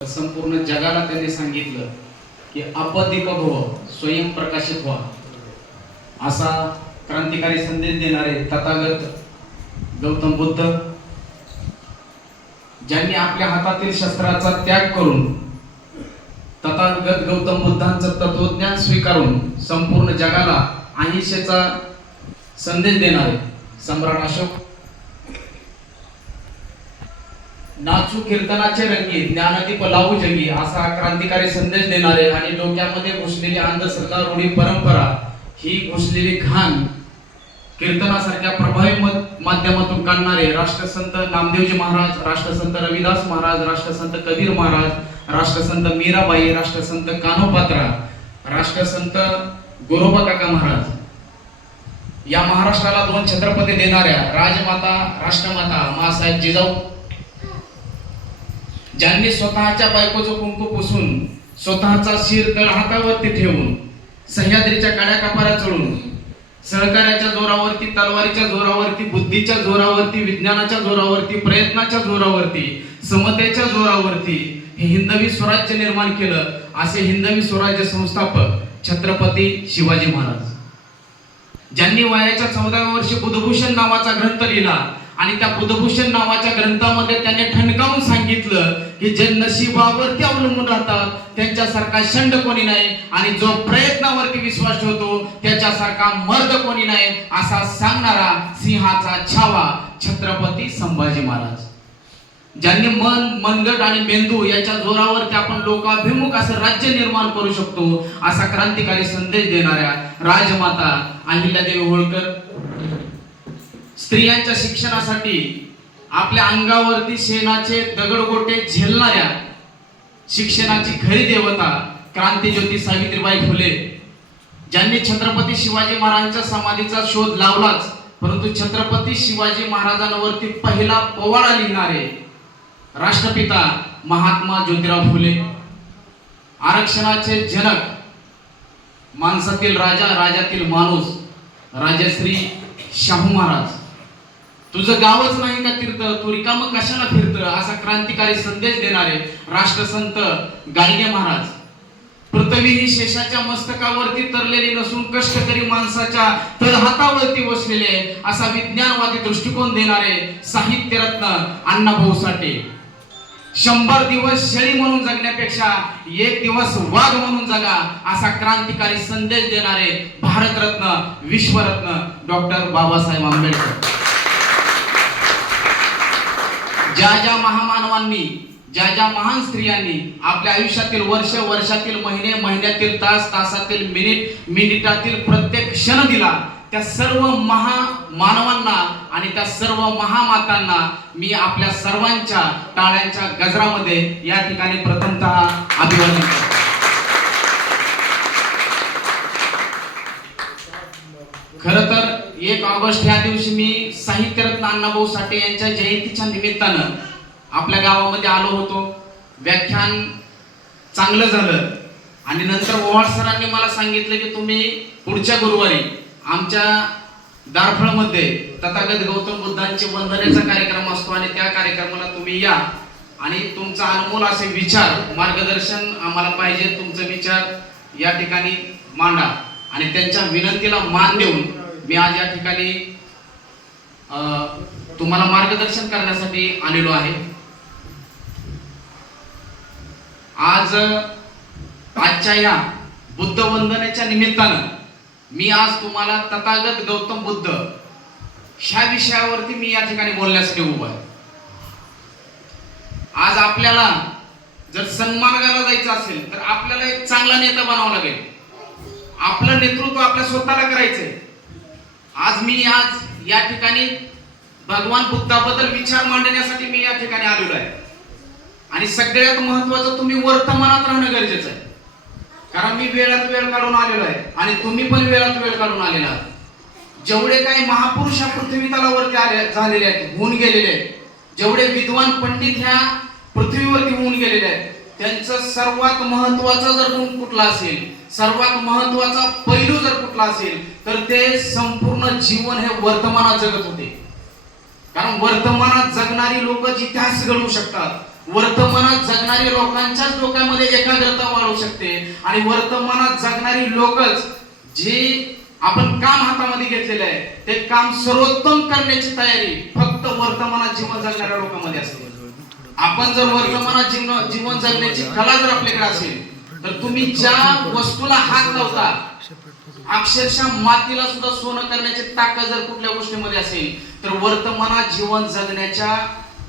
संपूर्ण जगाला त्यांनी सांगितलं की अपदीप भव, स्वयं प्रकाशित व्हा, असा क्रांतिकारी संदेश देणारे तथागत गौतम बुद्ध, ज्यांनी आपल्या हातातील शस्त्राचा त्याग करून तथागत गौतम बुद्धांचं तत्वज्ञान स्वीकारून संपूर्ण जगाला अहिंसेचा संदेश देणारे सम्राट अशोक, नाचू कीर्तनाचे रंगी, ज्ञानदीप लावू जगी, असा क्रांतिकारी संदेश देणारे आणि डोक्यामध्ये घुसलेली अंधश्रद्धा, रूढी, परंपरा ही घुसलेली घाण कीर्तनासारख्या प्रभावी माध्यमातून काढणारे राष्ट्रसंत नामदेवजी महाराज, राष्ट्रसंत रविदास महाराज, राष्ट्रसंत कबीर महाराज, राष्ट्रसंत मीराबाई, राष्ट्रसंत कान्होपात्रा, राष्ट्रसंत गोरोबा काका महाराज, या महाराष्ट्राला दोन छत्रपती देणाऱ्या राजमाता, राष्ट्रमाता माँसाहेब जिजाऊ, ज्यांनी स्वतःच्या बायकोचं कुंकू पुसून, स्वतःचा शिर तळहातावरती ठेवून, सह्याद्रीच्या काड्या कपाऱ्या चढून, सहकार्याच्या जोरावरती, तलवारीच्या जोरावरती, बुद्धीच्या जोरावरती, विज्ञानाच्या जोरावरती, प्रयत्नाच्या जोरावरती, समतेच्या जोरावरती हे हिंदवी स्वराज्य निर्माण केलं, असे हिंदवी स्वराज्य संस्थापक छत्रपती शिवाजी महाराज, ज्यांनी वयाच्या 14व्या वर्षी बुधभूषण नावाचा ग्रंथ लिहिला आणि त्या बुधभूषण नावाच्या ग्रंथामध्ये त्यांनी ठणकावून सांगितलं की जे नशिबावरती अवलंबून राहतात त्यांच्यासारखा षंड कोणी नाही आणि जो प्रयत्नावरती विश्वास ठेवतो त्याच्यासारखा मर्द कोणी नाही, असा सांगणारा सिंहाचा छावा छत्रपती संभाजी महाराज, ज्यांनी मन, मनगट आणि मेंदू याच्या जोरावरती आपण लोकाभिमुख असं राज्य निर्माण करू शकतो, असा क्रांतिकारी संदेश देणाऱ्या राजमाता अहिल्यादेवी होळकर, स्त्रियांच्या शिक्षणासाठी आपल्या अंगावरती शेणाचे दगडगोटे झेलणाऱ्या शिक्षणाची खरी देवता क्रांतिज्योती सावित्रीबाई फुले, ज्यांनी छत्रपती शिवाजी महाराजांच्या समाधीचा शोध लावलाच, परंतु छत्रपती शिवाजी महाराजांवरती पहिला पोवाडा लिहिणारे राष्ट्रपिता महात्मा ज्योतिराव फुले, आरक्षणाचे जनक, माणसातील राजा, राजातील माणूस राजश्री शाहू महाराज, तुझं गावच नाही का तीर्थ, तू रिकाम कशाला फिरत, असा क्रांतिकारी संदेश देणारे राष्ट्रसंत गाडगे महाराज, पृथ्वी ही शेषाच्या मस्तकावरती तरलेली नसून कष्टकरी माणसाच्या तळहातावरती बसलेले, असा विज्ञानवादी दृष्टिकोन देणारे साहित्यरत्न अण्णाभाऊ साठे, 100 दिवस शेळी म्हणून जगण्यापेक्षा 1 दिवस वाघ म्हणून जगा, असा क्रांतिकारी संदेश देणारे भारतरत्न, विश्वरत्न डॉक्टर बाबासाहेब आंबेडकर, ज्या ज्या महामानवांनी, ज्या ज्या महान स्त्रियांनी आपल्या आयुष्यातील वर्ष, वर्षातील महिने, महिन्यातील तास, तासातील मिनिट, मिनिटातील प्रत्येक क्षण दिला, त्या सर्व महामानवांना आणि त्या सर्व महामातांना मी आपल्या सर्वांच्या टाळ्यांच्या गजरामध्ये या ठिकाणी प्रथमतः अभिवादन करतो. खरं तर 1 ऑगस्ट ह्या दिवशी मी साहित्यरत्न अण्णाभाऊ साठे यांच्या जयंतीच्या निमित्तानं आपल्या गावामध्ये आलो होतो. व्याख्यान चांगलं झालं आणि नंतर ओवाळ सरांनी मला सांगितलं की तुम्ही पुढच्या गुरुवारी आमच्या दारफळमध्ये तथागत गौतम बुद्धांचे वंदनेचा कार्यक्रम असतो आणि त्या कार्यक्रमाला तुम्ही या आणि तुमचा अनमोल असे विचार, मार्गदर्शन आम्हाला पाहिजे, तुमचे विचार या ठिकाणी मांडा आणि त्यांच्या विनंतीला मान देऊन मी आज या ठिकाणी तुम्हाला मार्गदर्शन करण्यासाठी आलेलो आहे. आजच्या या बुद्ध वंदनेच्या निमित्तानं मी आज तुम्हाला तथागत गौतम बुद्ध ह्या विषयावरती मी या ठिकाणी बोलण्यासाठी उभा आहे. आज आपल्याला जर सन्मार्गाला जायचं असेल तर आपल्याला एक चांगला नेता बनावा लागेल. आपलं नेतृत्व आपल्या स्वतःला करायचंय. मी आज या ठिकाणी भगवान बुद्धाबद्दल विचार मांडण्यासाठी मी या ठिकाणी आलेलो आहे आणि सगळ्यात महत्त्वाचं तुम्ही वर्तमानात राहणं गरजेचं आहे, कारण मी वेळात वेळ काढून आलेलो आहे आणि तुम्ही पण वेळात वेळ काढून आलेला आहात. जेवढे काही महापुरुष या पृथ्वी तलावरती झालेले आहेत, होऊन गेलेले आहेत, जेवढे विद्वान पंडित ह्या पृथ्वीवरती होऊन गेलेले आहेत, त्यांचं सर्वात महत्त्वाचा जर गुण कुठला असेल, सर्वात महत्त्वाचा पैलू जर कुठला असेल तर ते संपूर्ण जीवन हे वर्तमानात जगत होते. कारण वर्तमानात जगणारी लोक इतिहास घडवू शकतात, वर्तमानात जगणारी लोकांच्याच डोक्यामध्ये एकाग्रता वाढू शकते आणि वर्तमानात जगणारी लोकच जे आपण काम हातामध्ये घेतलेलं आहे ते काम सर्वोत्तम करण्याची तयारी फक्त वर्तमानात जीवन जगणाऱ्या लोकांमध्ये असते. आपण जर वर्तमानात जीवन जगण्याची कला जर आपल्याकडे असेल तर तुम्ही ज्या वस्तूला हात लावता अक्षरशः मातीला सुद्धा सोनं करण्याची ताकद जर कुठल्या गोष्टीमध्ये असेल तर वर्तमानात जीवन जगण्याच्या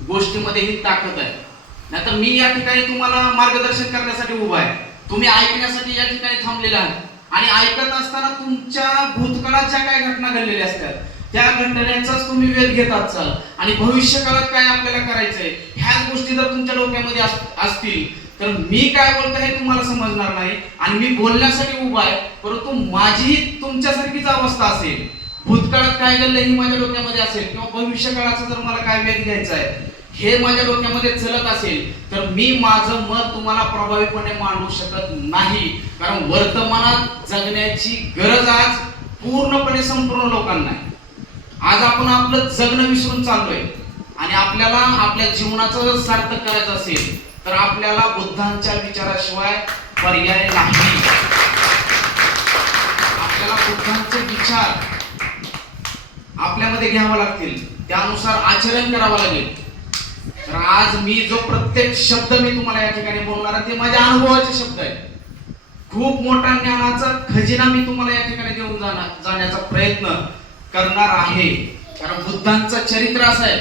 गोष्टीमध्ये ही ताकद आहे. नाहीतर मी या ठिकाणी तुम्हाला मार्गदर्शन करण्यासाठी उभा आहे, तुम्ही ऐकण्यासाठी या ठिकाणी थांबलेला आहात आणि ऐकत असताना तुमच्या भूतकाळात ज्या काही घटना घडलेल्या असतात त्या घटनेचाच तुम्ही वेध घेत असाल आणि भविष्यकाळात काय आपल्याला करायचंय ह्याच गोष्टी जर तुमच्या डोक्यामध्ये असतील तर मी काय बोलतो हे तुम्हाला समजणार नाही आणि मी बोलण्यासाठी उभा आहे, परंतु माझी तुमच्यासारखीच अवस्था असेल. भूतकाळात काय घडलंय ही माझ्या डोक्यामध्ये असेल किंवा भविष्यकाळाचा जर मला काय वेध घ्यायचा आहे हे माझ्या डोक्यामध्ये चलत असेल तर मी माझं मत तुम्हाला प्रभावीपणे मांडू शकत नाही. कारण वर्तमानात जगण्याची गरज आज पूर्णपणे संपूर्ण लोकांना आहे. आज आपण आपलं जगणं विसरून चाललोय आणि आपल्याला आपल्या जीवनाचं जर सार्थक करायचं असेल तर आपल्याला बुद्धांच्या विचाराशिवाय पर्याय नाही. आपल्याला बुद्धांचे विचार आपल्यामध्ये घ्यावे लागतील, त्यानुसार आचरण करावं लागेल. तर आज मी जो प्रत्येक शब्द मी तुम्हाला या ठिकाणी बोलणार आहे ते माझ्या अनुभवाचे शब्द आहेत. खूप मोठा ज्ञानाचा खजिना मी तुम्हाला या ठिकाणी देऊन जाण्याचा प्रयत्न करणार आहे. कारण बुद्धांचं चरित्र असं आहे,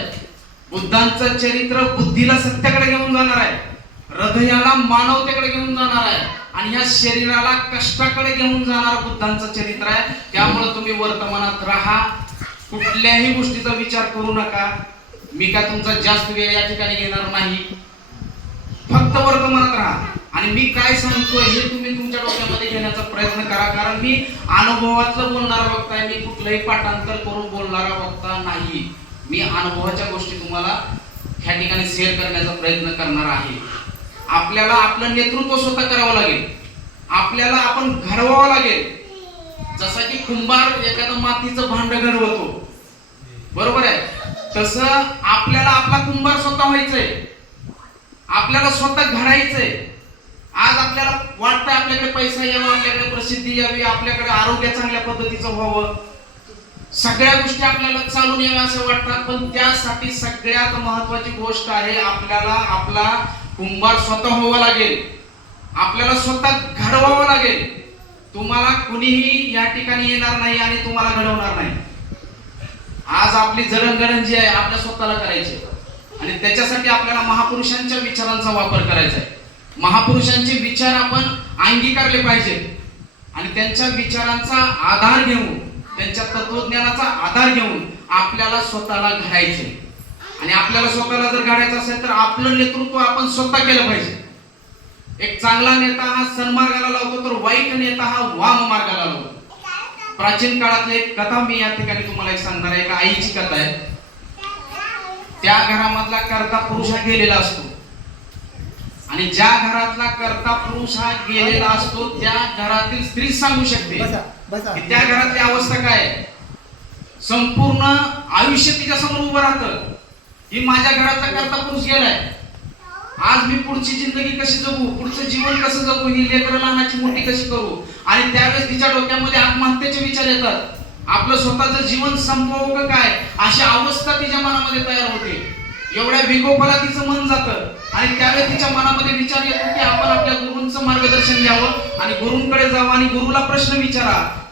बुद्धांचं चरित्र बुद्धीला सत्याकडे घेऊन जाणार आहे, हृदयाला मानवतेकडे घेऊन जाणार आहे आणि ह्या शरीराला कष्टाकडे घेऊन जाणार बुद्धांचं चरित्र आहे. त्यामुळे तुम्ही वर्तमानात राहा, कुठल्याही गोष्टीचा विचार करू नका. मी काय तुमचा जास्त वेळ या ठिकाणी घेणार नाही, फक्त वर्तमानात राहा आणि मी काय सांगतोय हे तुम्ही तुमच्या डोक्यामध्ये घेण्याचा प्रयत्न करा. कारण मी अनुभवातलं बोलणारा वक्ता आहे, मी कुठलंही पाठांतर करून बोलणारा वक्ता नाही. मी अनुभवाच्या गोष्टी तुम्हाला ह्या ठिकाणी शेअर करण्याचा प्रयत्न करणार आहे. आपल्याला आपलं नेतृत्व स्वतः करावं लागेल, आपल्याला आपण घडवावं लागेल. जसा की कुंभार एखादं मातीचं भांड घडवतो, बरोबर आहे, तसं आपल्याला आपला कुंभार स्वतः व्हायचंय, आपल्याला स्वतः घडायचंय. आज आपल्याला वाटतं आपल्याकडे पैसा यावा, आपल्याकडे प्रसिद्धी यावी, आपल्याकडे आरोग्य चांगल्या पद्धतीचं व्हावं, सगळ्या गोष्टी आपल्याला चालून याव्या असं वाटतं. पण त्यासाठी सगळ्यात महत्वाची गोष्ट आहे आपल्याला आपला कुंभार स्वतः व्हावं लागेल, आपल्याला स्वतः घडवावं लागेल. तुम्हाला कुणीही या ठिकाणी येणार नाही आणि तुम्हाला घडवणार नाही. आज आपली जडणघडण जी आहे आपल्या स्वतःला करायची आणि त्याच्यासाठी आपल्याला महापुरुषांच्या विचारांचा वापर करायचा आहे. महापुरुषांचे विचार आपण अंगीकारले पाहिजेत आणि त्यांच्या विचारांचा आधार घेऊन, त्यांच्या तत्वज्ञानाचा आधार घेऊन आपल्याला स्वतःला घडायचे. आणि आपल्याला स्वतःला जर घडायचं असेल तर आपलं नेतृत्व आपण स्वतः केलं पाहिजे. एक चांगला नेता हा सन्मार्गाला लावतो तर वाईट नेता हा वाम मार्गाला लावतो. प्राचीन काळातली एक कथा मी या ठिकाणी तुम्हाला एक सांगणार आहे. एका आईची कथा आहे. त्या घरामधला कर्ता पुरुष हा गेलेला असतो आणि ज्या घरातला कर्ता पुरुष हा गेलेला असतो त्या घरातील स्त्री सांगू शकते की त्या घरातली अवस्था काय आहे. संपूर्ण आयुष्य तिच्या समोर उभं राहतं की माझ्या घराचा कर्ता पुरुष गेलाय, आज मी पुढची जिंदगी कशी जगू, पुढचं जीवन कसं जगू, ही लेकरं लहानाची मोठी कशी करू. आणि त्यावेळेस तिच्या डोक्यामध्ये आत्महत्येचे विचार येतात, आपलं स्वतःचं जीवन संपवावं काय, अशी अवस्था तिच्या मनामध्ये तयार होते. एवढ्या विकोपाला तिचं मन जातं आणि त्यावेळेस तिच्या मनामध्ये विचार येतो की आपण आपल्या गुरूंचं मार्गदर्शन घ्यावं आणि गुरूंकडे जावं आणि गुरुला प्रश्न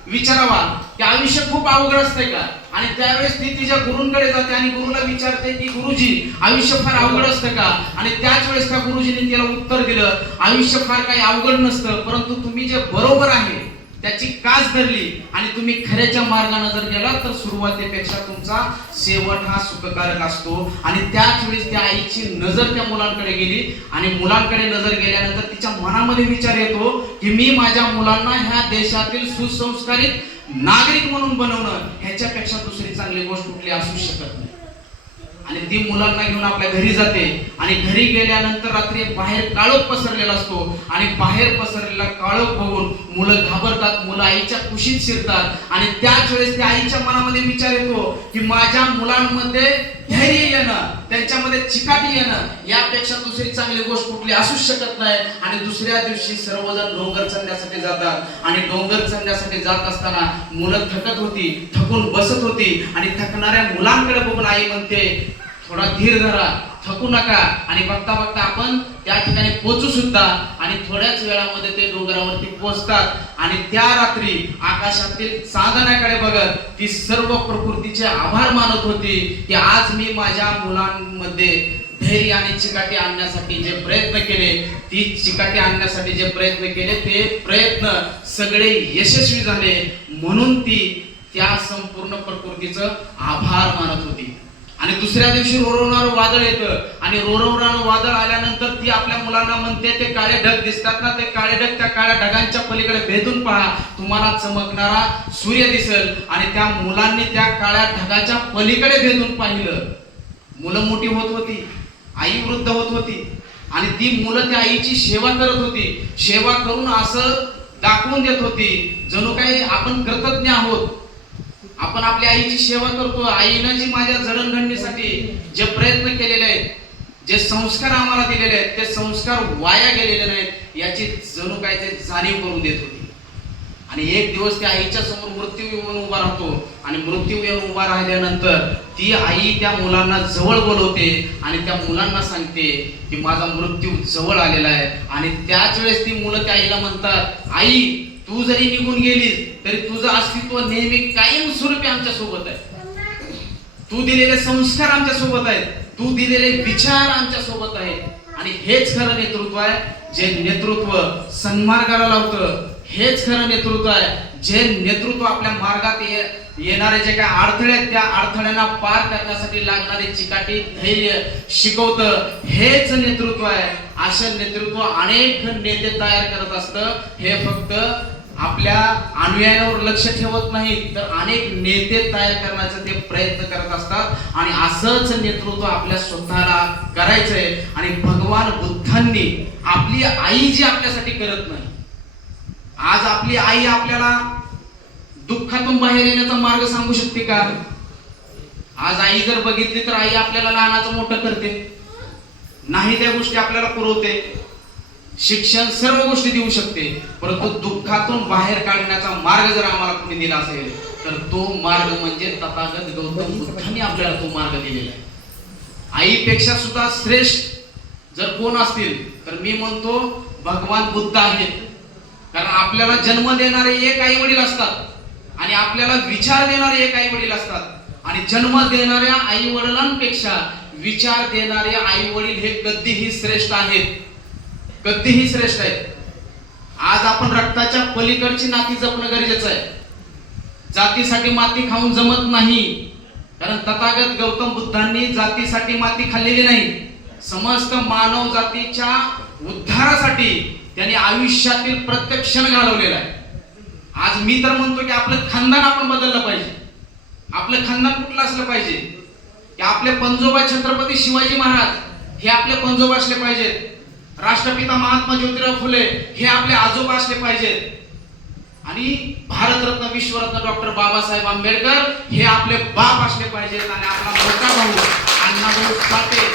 विचारावा की आयुष्य खूप अवघड असतंय का. आणि त्यावेळेस ती तिच्या गुरूंकडे जाते आणि गुरुला विचारते की गुरुजी आयुष्य फार अवघड असतं का. आणि त्याच वेळेस त्या गुरुजींनी तिला उत्तर दिलं, आयुष्य फार काही अवघड नसतं, परंतु तुम्ही जे बरोबर आहे त्याची कास धरली आणि तुम्ही खऱ्याच्या मार्गाने जर गेला तर सुरुवातीपेक्षा तुमचा शेवट हा सुखकारक असतो. आणि त्याच वेळेस त्या आईची नजर त्या मुलांकडे गेली आणि मुलांकडे नजर गेल्यानंतर तिच्या मनामध्ये विचार येतो की मी माझ्या मुलांना ह्या देशातील सुसंस्कारित नागरिक म्हणून बनवणं ह्याच्यापेक्षा दुसरी चांगली गोष्ट कुठली असू शकत नाही. आणि ती मुलांना घेऊन आपल्या घरी जाते आणि घरी गेल्यानंतर रात्री बाहेर काळोख पसरलेला असतो आणि बाहेर पसरलेला काळोख बघून मुलं घाबरतात, मुलं आईच्या कुशीत शिरतात. आणि त्याच वेळेस त्या आईच्या मनामध्ये विचार येतो की माझ्या मुलांमध्ये धैर्य येणं, त्यांच्यामध्ये चिकाटी येणं, यापेक्षा दुसरी चांगली गोष्ट कुठली असू शकत नाही. आणि दुसऱ्या दिवशी सर्वजण डोंगर चढण्यासाठी जातात आणि डोंगर चढण्यासाठी जात असताना मुलं थकत होती, थकून बसत होती आणि थकणाऱ्या मुलांकडे बघून आई म्हणते, थोडा धीर धरा, थकू नका. आणि बघता बघता आपण त्या ठिकाणी पोहोचू सुद्धा. आणि थोड्याच वेळामध्ये ते डोंगरावरती पोहोचतात आणि त्या रात्री आकाशातील चांदण्याकडे बघत ती सर्व प्रकृतीचे आभार मानत होती की आज मी माझ्या मुलांमध्ये धैर्य आणि चिकाटी आणण्यासाठी जे प्रयत्न केले, ती चिकाटी आणण्यासाठी जे प्रयत्न केले ते प्रयत्न सगळे यशस्वी झाले. म्हणून ती त्या संपूर्ण प्रकृतीचं आभार मानत होती. आणि दुसऱ्या दिवशी रोरवणारं वादळ येतं आणि रोरवणारं वादळ आल्यानंतर ती आपल्या मुलांना म्हणते, ते काळे ढग दिसतात ना, ते काळे ढग त्या काळ्या ढगांच्या पलीकडे भेदून पहा, तुम्हाला चमकणारा सूर्य दिसेल. आणि त्या मुलांनी त्या काळ्या ढगाच्या पलीकडे भेदून पाहिलं. मुलं मोठी होत होती, आई वृद्ध होत होती आणि ती मुलं त्या आईची सेवा करत होती. सेवा करून असं दाखवून देत होती जणू काही आपण कृतज्ञ आहोत, आपण आपल्या आईची सेवा करतो. आईनं जी माझ्या जडणघडणीसाठी जे प्रयत्न केलेले आहेत, जे संस्कार आम्हाला दिलेले आहेत, ते संस्कार वाया गेलेले नाहीत याची जणू काय ते जाणीव करून देत होती. आणि एक दिवस त्या आईच्या समोर मृत्यू येऊन उभा राहतो आणि मृत्यू येऊन उभा राहिल्यानंतर ती आई त्या मुलांना जवळ बोलवते आणि त्या मुलांना सांगते की माझा मृत्यू जवळ आलेला आहे. आणि त्याच वेळेस ती मुलं त्या आईला म्हणतात, आई तू जरी निघून गेलीस तरी तुझं अस्तित्व नेहमी कायम स्वरूपी आमच्या सोबत आहे. तू दिलेले संस्कार आमच्या सोबत आहेत, तू दिलेले विचार आमच्या सोबत आहेत. आणि हेच खरं नेतृत्व आहे, जे नेतृत्व सन्मार्गाला लावतं. हेच खरं नेतृत्व आहे, जे नेतृत्व आपल्या मार्गात येणारे जे काही अडथळे आहेत त्या अडथळ्यांना पार करण्यासाठी लागणारे चिकाटी धैर्य शिकवतं. हेच नेतृत्व आहे. असं नेतृत्व अनेक नेते तयार करत असतं. हे फक्त आपल्या अनुयायांवर लक्ष ठेवत नाही, तर अनेक नेते तयार करण्याचा ते प्रयत्न करत असतात. आणि असंच नेतृत्व आपल्या स्वतःला करायचंय. आणि भगवान बुद्धांनी आपली आई जी आपल्यासाठी करत नाही, आज आपली आई आपल्याला दुःखातून बाहेर येण्याचा मार्ग सांगू शकते का? आज आई जर बघितली तर आई आपल्याला लहानाचं मोठं करते नाही, त्या गोष्टी आपल्याला पुरवते, शिक्षण सर्व गोष्टी देऊ शकते. परंतु दुःखातून बाहेर काढण्याचा मार्ग जर आम्हाला कोणी दिला असेल तर तो मार्ग म्हणजे तथागत गौतम बुद्धांनी आपल्याला तो मार्ग दिलेला आहे. आईपेक्षा सुद्धा श्रेष्ठ जर कोण असतील तर मी म्हणतो भगवान बुद्ध आहेत. कारण आपल्याला जन्म देणारे एक आई वडील असतात आणि आपल्याला विचार देणारे एक आई वडील असतात. आणि जन्म देणाऱ्या आई वडिलांपेक्षा विचार देणारे आई वडील हे कधीही श्रेष्ठ आहेत, कधीही श्रेष्ठ आहेत. आज आपण रक्ताच्या पलीकडची नाती जपणं गरजेचं आहे. जातीसाठी माती खाऊन जमत नाही. कारण तथागत गौतम बुद्धांनी जातीसाठी माती खाल्लेली नाही. समस्त मानव जातीच्या उद्धारासाठी त्यांनी आयुष्यातील प्रत्येक क्षण घालवलेला आहे. आज मी तर म्हणतो की आपलं खानदान आपण बदललं पाहिजे. आपलं खानदान कुठलं असलं पाहिजे की आपले पंजोबा छत्रपती शिवाजी महाराज हे आपले पंजोबा असले पाहिजेत. राष्ट्रपिता महात्मा ज्योतिराव फुले हे आपले आजोबा असले पाहिजेत. आणि भारतरत्न विश्वरत्न डॉक्टर बाबासाहेब आंबेडकर हे आपले बाप असले पाहिजेत. आणि आपला मोठा भाऊ अण्णाभाऊ साठे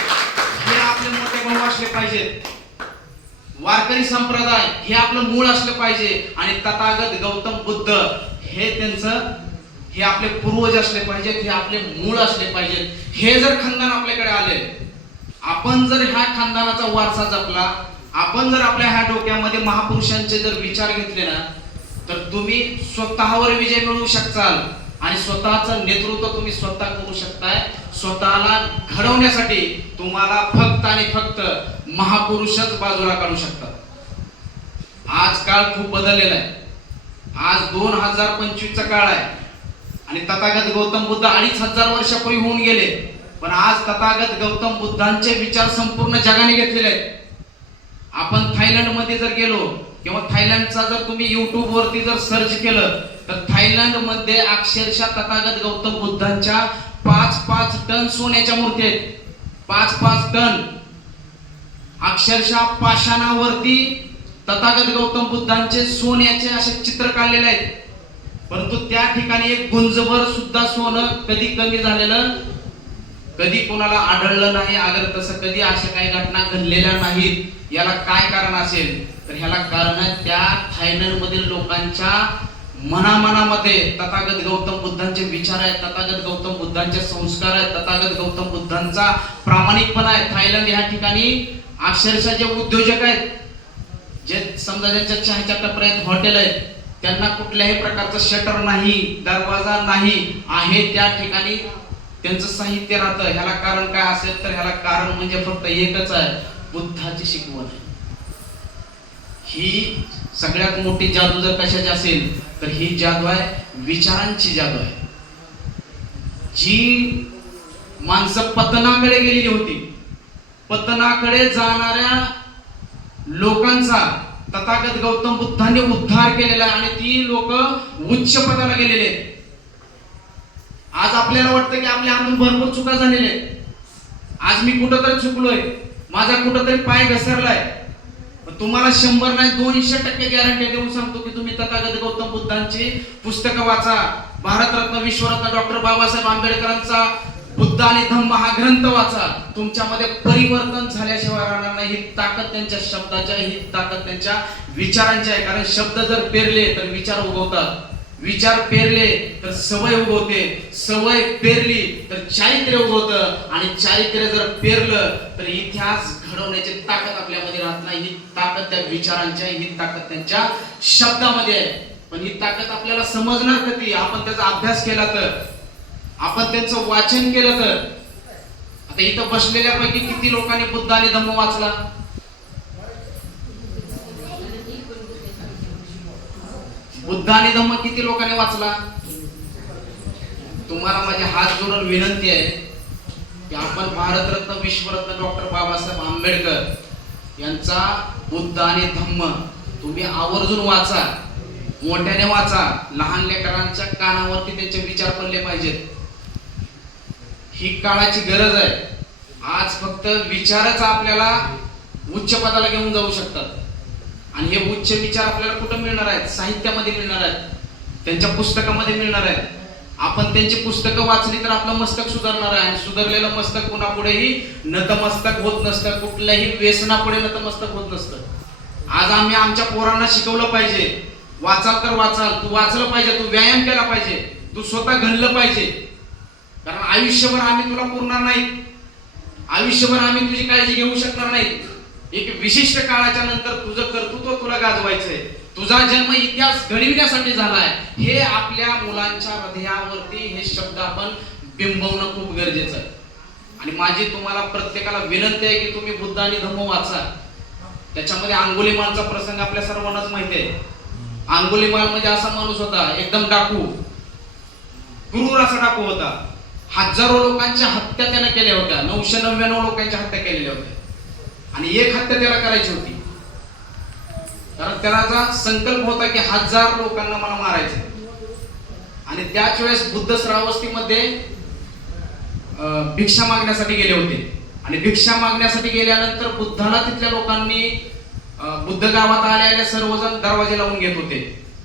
हे आपले मोठे भाऊ असले पाहिजेत. वारकरी संप्रदाय हे आपलं मूळ असलं पाहिजे. आणि तथागत गौतम बुद्ध हे त्यांचं हे आपले पूर्वज असले पाहिजेत, हे आपले मूळ असले पाहिजेत. हे जर खानदान आपल्याकडे आले, आपण जर ह्या खानदानाचा वारसा जपला, आपण जर आपल्या ह्या डोक्यामध्ये महापुरुषांचे जर विचार घेतले ना, तर तुम्ही स्वतःवर विजय मिळवू शकताल आणि स्वतःचं नेतृत्व तुम्ही स्वतः करू शकताय. स्वतःला घडवण्यासाठी तुम्हाला फक्त आणि फक्त महापुरुषच बाजूला काढू शकतात. आज काळ खूप बदललेला आहे. आज 2025 चा काळ आहे आणि तथागत गौतम बुद्ध 2500 वर्षापूर्वी होऊन गेले. पण आज तथागत गौतम बुद्धांचे विचार संपूर्ण जगाने घेतलेले आहेत. आपण थायलंड मध्ये जर गेलो किंवा थायलंडचा जर तुम्ही युट्यूब वरती जर सर्च केलं तर थायलंड मध्ये अक्षरशः तथागत गौतम बुद्धांच्या 5-5 टन सोन्याच्या मूर्ती आहेत. 5-5 टन अक्षरशः पाषाणावरती तथागत गौतम बुद्धांचे सोन्याचे असे चित्र काढलेले आहेत. परंतु त्या ठिकाणी एक गुंजभर सुद्धा सोनं कधी कमी झालेलं कधी कोणाला आढळलं नाही. अगर तसं कधी अशा काही घटना घडलेल्या नाहीत, याला काय कारण असेल तर ह्याला कारण आहे त्या थायलंड मधील लोकांच्या मनामध्ये तथागत गौतम बुद्धांचे विचार आहेत, तथागत गौतम बुद्धांचे संस्कार आहेत, तथागत गौतम बुद्धांचा प्रामाणिकपणा आहे. थायलंड ह्या ठिकाणी अक्षरशः जे उद्योजक आहेत, जे समजा ज्यांच्या चहाच्या टपऱ्या आहेत, हॉटेल आहेत, त्यांना कुठल्याही प्रकारचं शटर नाही, दरवाजा नाही आहे, त्या ठिकाणी त्यांचं साहित्य राहतं. ह्याला कारण काय असेल तर ह्याला कारण म्हणजे फक्त एकच आहे, बुद्धाची शिकवण. ही सगळ्यात मोठी जादू जर कशाची असेल तर ही जादू आहे विचारांची जादू आहे. जी माणसं पतनाकडे गेलेली होती, पतनाकडे जाणाऱ्या लोकांचा तथागत गौतम बुद्धांनी उद्धार केलेला आहे आणि ती लोक उच्च पदाला गेलेले आहेत. आज आपल्याला वाटतं की आपल्या हातून भरपूर चुका झालेल्या आहेत. आज मी कुठंतरी चुकलोय, माझा कुठंतरी पाय घसरलाय. तुम्हाला 100 नाही 200% गॅरंटी देऊन सांगतो की तुम्ही तथागत गौतम बुद्धांची पुस्तकं वाचा. भारतरत्न विश्वरत्न डॉक्टर बाबासाहेब आंबेडकरांचा बुद्ध आणि धम्म हा ग्रंथ वाचा. तुमच्यामध्ये परिवर्तन झाल्याशिवाय राहणार नाही. ही ताकद त्यांच्या शब्दाची आहे, ही ताकद त्यांच्या विचारांची आहे. कारण शब्द जर पेरले तर विचार उगवतात, विचार पेरले तर सवय उगवते, सवय पेरली तर चारित्र्य उगवतं आणि चारित्र्य जर पेरलं तर इतिहास घडवण्याची ताकद आपल्यामध्ये राहत नाही. ही ताकद त्या विचारांची आहे, ही ताकद त्यांच्या शब्दामध्ये आहे. पण ही ताकद आपल्याला समजणार कधी? आपण त्याचा अभ्यास केला तर, आपण त्यांचं वाचन केलं तर. आता इथं बसलेल्यापैकी किती लोकांनी बुद्ध आणि धम्म वाचला? बुद्ध आणि धम्म किती लोकांनी वाचला? तुम्हाला माझे हात जोडून विनंती आहे की आपण भारतरत्न विश्वरत्न डॉक्टर बाबासाहेब आंबेडकर यांचा बुद्ध आणि धम्म तुम्ही आवर्जून वाचा, मोठ्याने वाचा. लहान लेकरांच्या कानावरती त्यांचे विचार पडले पाहिजेत. ही काळाची गरज आहे. आज फक्त विचारच आपल्याला उच्च पदाला घेऊन जाऊ शकतात. आणि हे उच्च विचार आपल्याला कुठं मिळणार आहेत? साहित्यामध्ये मिळणार आहेत, त्यांच्या पुस्तकामध्ये मिळणार आहेत. आपण त्यांची पुस्तकं वाचली तर आपलं मस्तक सुधारणार आहे. आणि सुधारलेलं मस्तक कुणापुढेही नतमस्तक होत नसतं, कुठल्याही व्यसनापुढे नतमस्तक होत नसतं. आज आम्ही आमच्या पोरांना शिकवलं पाहिजे, वाचाल तर वाचाल, तू वाचलं पाहिजे, तू व्यायाम केला पाहिजे, तू स्वतः घडलं पाहिजे. कारण आयुष्यभर आम्ही तुला पुरणार नाही, आयुष्यभर आम्ही तुझी काळजी घेऊ शकणार नाही. एक विशिष्ट काळाच्या नंतर तुझं कर्तृत्व तुला गाजवायचंय. तुझा जन्म इतिहास घडविण्यासाठी झालाय. हे आपल्या मुलांच्या हृदयावरती हे शब्द आपण बिंबवणं खूप गरजेचं आहे. आणि माझी तुम्हाला प्रत्येकाला विनंती आहे की तुम्ही बुद्ध आणि धम्म वाचा. त्याच्यामध्ये अंगुलीमालचा प्रसंग आपल्या सर्वांनाच माहिती आहे. अंगुलीमाल म्हणजे असा माणूस होता, एकदम डाकू, क्रूर असा डाकू होता. हजारो लोकांच्या हत्या त्याने केल्या होत्या, 999 लोकांच्या हत्या केलेल्या होत्या. आणि एक हत्या त्याला करायची होती, कारण त्याचा संकल्प होता की 1000 लोकांना मला मारायचे. आणि त्याच वेळेस बुद्ध श्रावस्तीमध्ये भिक्षा मागण्यासाठी गेले होते. आणि भिक्षा मागण्यासाठी गेल्यानंतर बुद्धाला तिथल्या लोकांनी, बुद्ध गावात आलेले सर्वजण दरवाजे लावून घेत होते.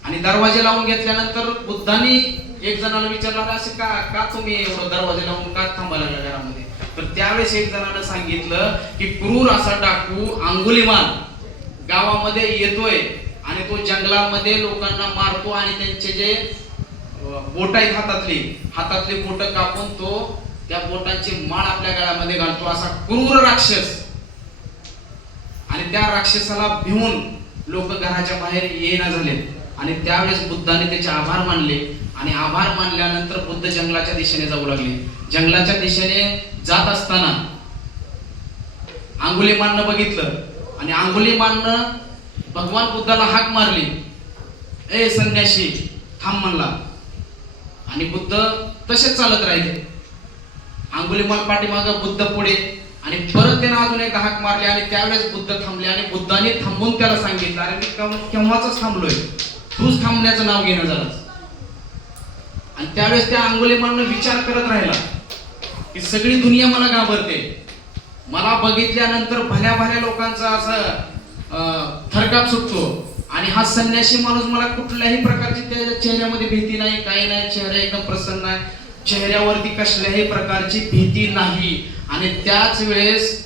आणि दरवाजे लावून घेतल्यानंतर बुद्धांनी एक जणाला विचारलं, असे का तुम्ही एवढं दरवाजे लावून का थांबायला लागला घरामध्ये? तर त्यावेळेस एक जणानं सांगितलं की क्रूर असा डाकू अंगुलीमाल गावामध्ये येतोय आणि तो जंगलामध्ये लोकांना मारतो आणि त्यांचे जे बोट आहेत हातातली बोट कापून तो त्या बोटांची माळ आपल्या गळ्यामध्ये घालतो, असा क्रूर राक्षस. आणि त्या राक्षसाला भिवून लोक घराच्या बाहेर येईना झाले. आणि त्यावेळेस बुद्धाने त्याचे आभार मानले. आणि आभार मानल्यानंतर बुद्ध जंगलाच्या दिशेने जाऊ लागले. जंगलाच्या दिशेने जात असताना अंगुलीमालनं बघितलं आणि अंगुलीमालनं भगवान बुद्धाला हाक मारली, ए संन्यासी थांब म्हणला. आणि बुद्ध तसेच चालत राहिले. अंगुलीमाल पाठीमागं, बुद्ध पुढे. आणि परत त्यानं अजून एक हाक मारली आणि त्यावेळेस बुद्ध थांबले. आणि बुद्धाने थांबून त्याला सांगितलं, अरे मी केव्हाच थांबलोय, तूच थांबण्याचं नाव घेणं जरा. आणि त्यावेळेस त्या अंगुलीमालनं विचार करत राहिला की सगळी दुनिया मला घाबरते, मला बघितल्यानंतर भल्या भल्या लोकांचा असं थरकाप सुटतो. आणि हा संन्यासी माणूस, मला कुठल्याही प्रकारची त्याच्या चेहऱ्यामध्ये भीती नाही, काही नाही, चेहरा एकदम प्रसन्न आहे. चेहऱ्यावरती कसल्याही प्रकारची भीती नाही. आणि त्याच वेळेस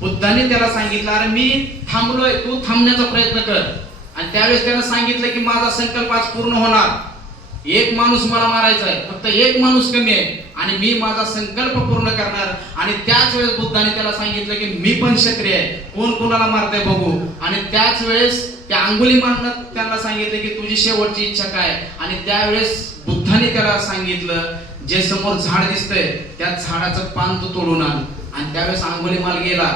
बुद्धाने त्याला सांगितलं, अरे मी थांबलोय, तू थांबण्याचा प्रयत्न कर. आणि त्यावेळेस त्यानं सांगितलं की माझा संकल्प आज पूर्ण होणार. एक माणूस मला मारायचा आहे, फक्त एक माणूस कमी आहे, आणि मी माझा संकल्प पूर्ण करणार. आणि त्याच वेळेस बुद्धाने त्याला सांगितलं की मी पण क्षत्रिय आहे, कोण कोणाला मारतंय बघू. आणि त्याच वेळेस त्या अंगुलीमालनं त्यांना सांगितलं की तुझी शेवटची इच्छा काय. आणि त्यावेळेस बुद्धाने त्याला सांगितलं, जे समोर झाड दिसतंय त्या झाडाचं पान तू तोडून आण. आणि त्यावेळेस अंगुलीमाल गेला,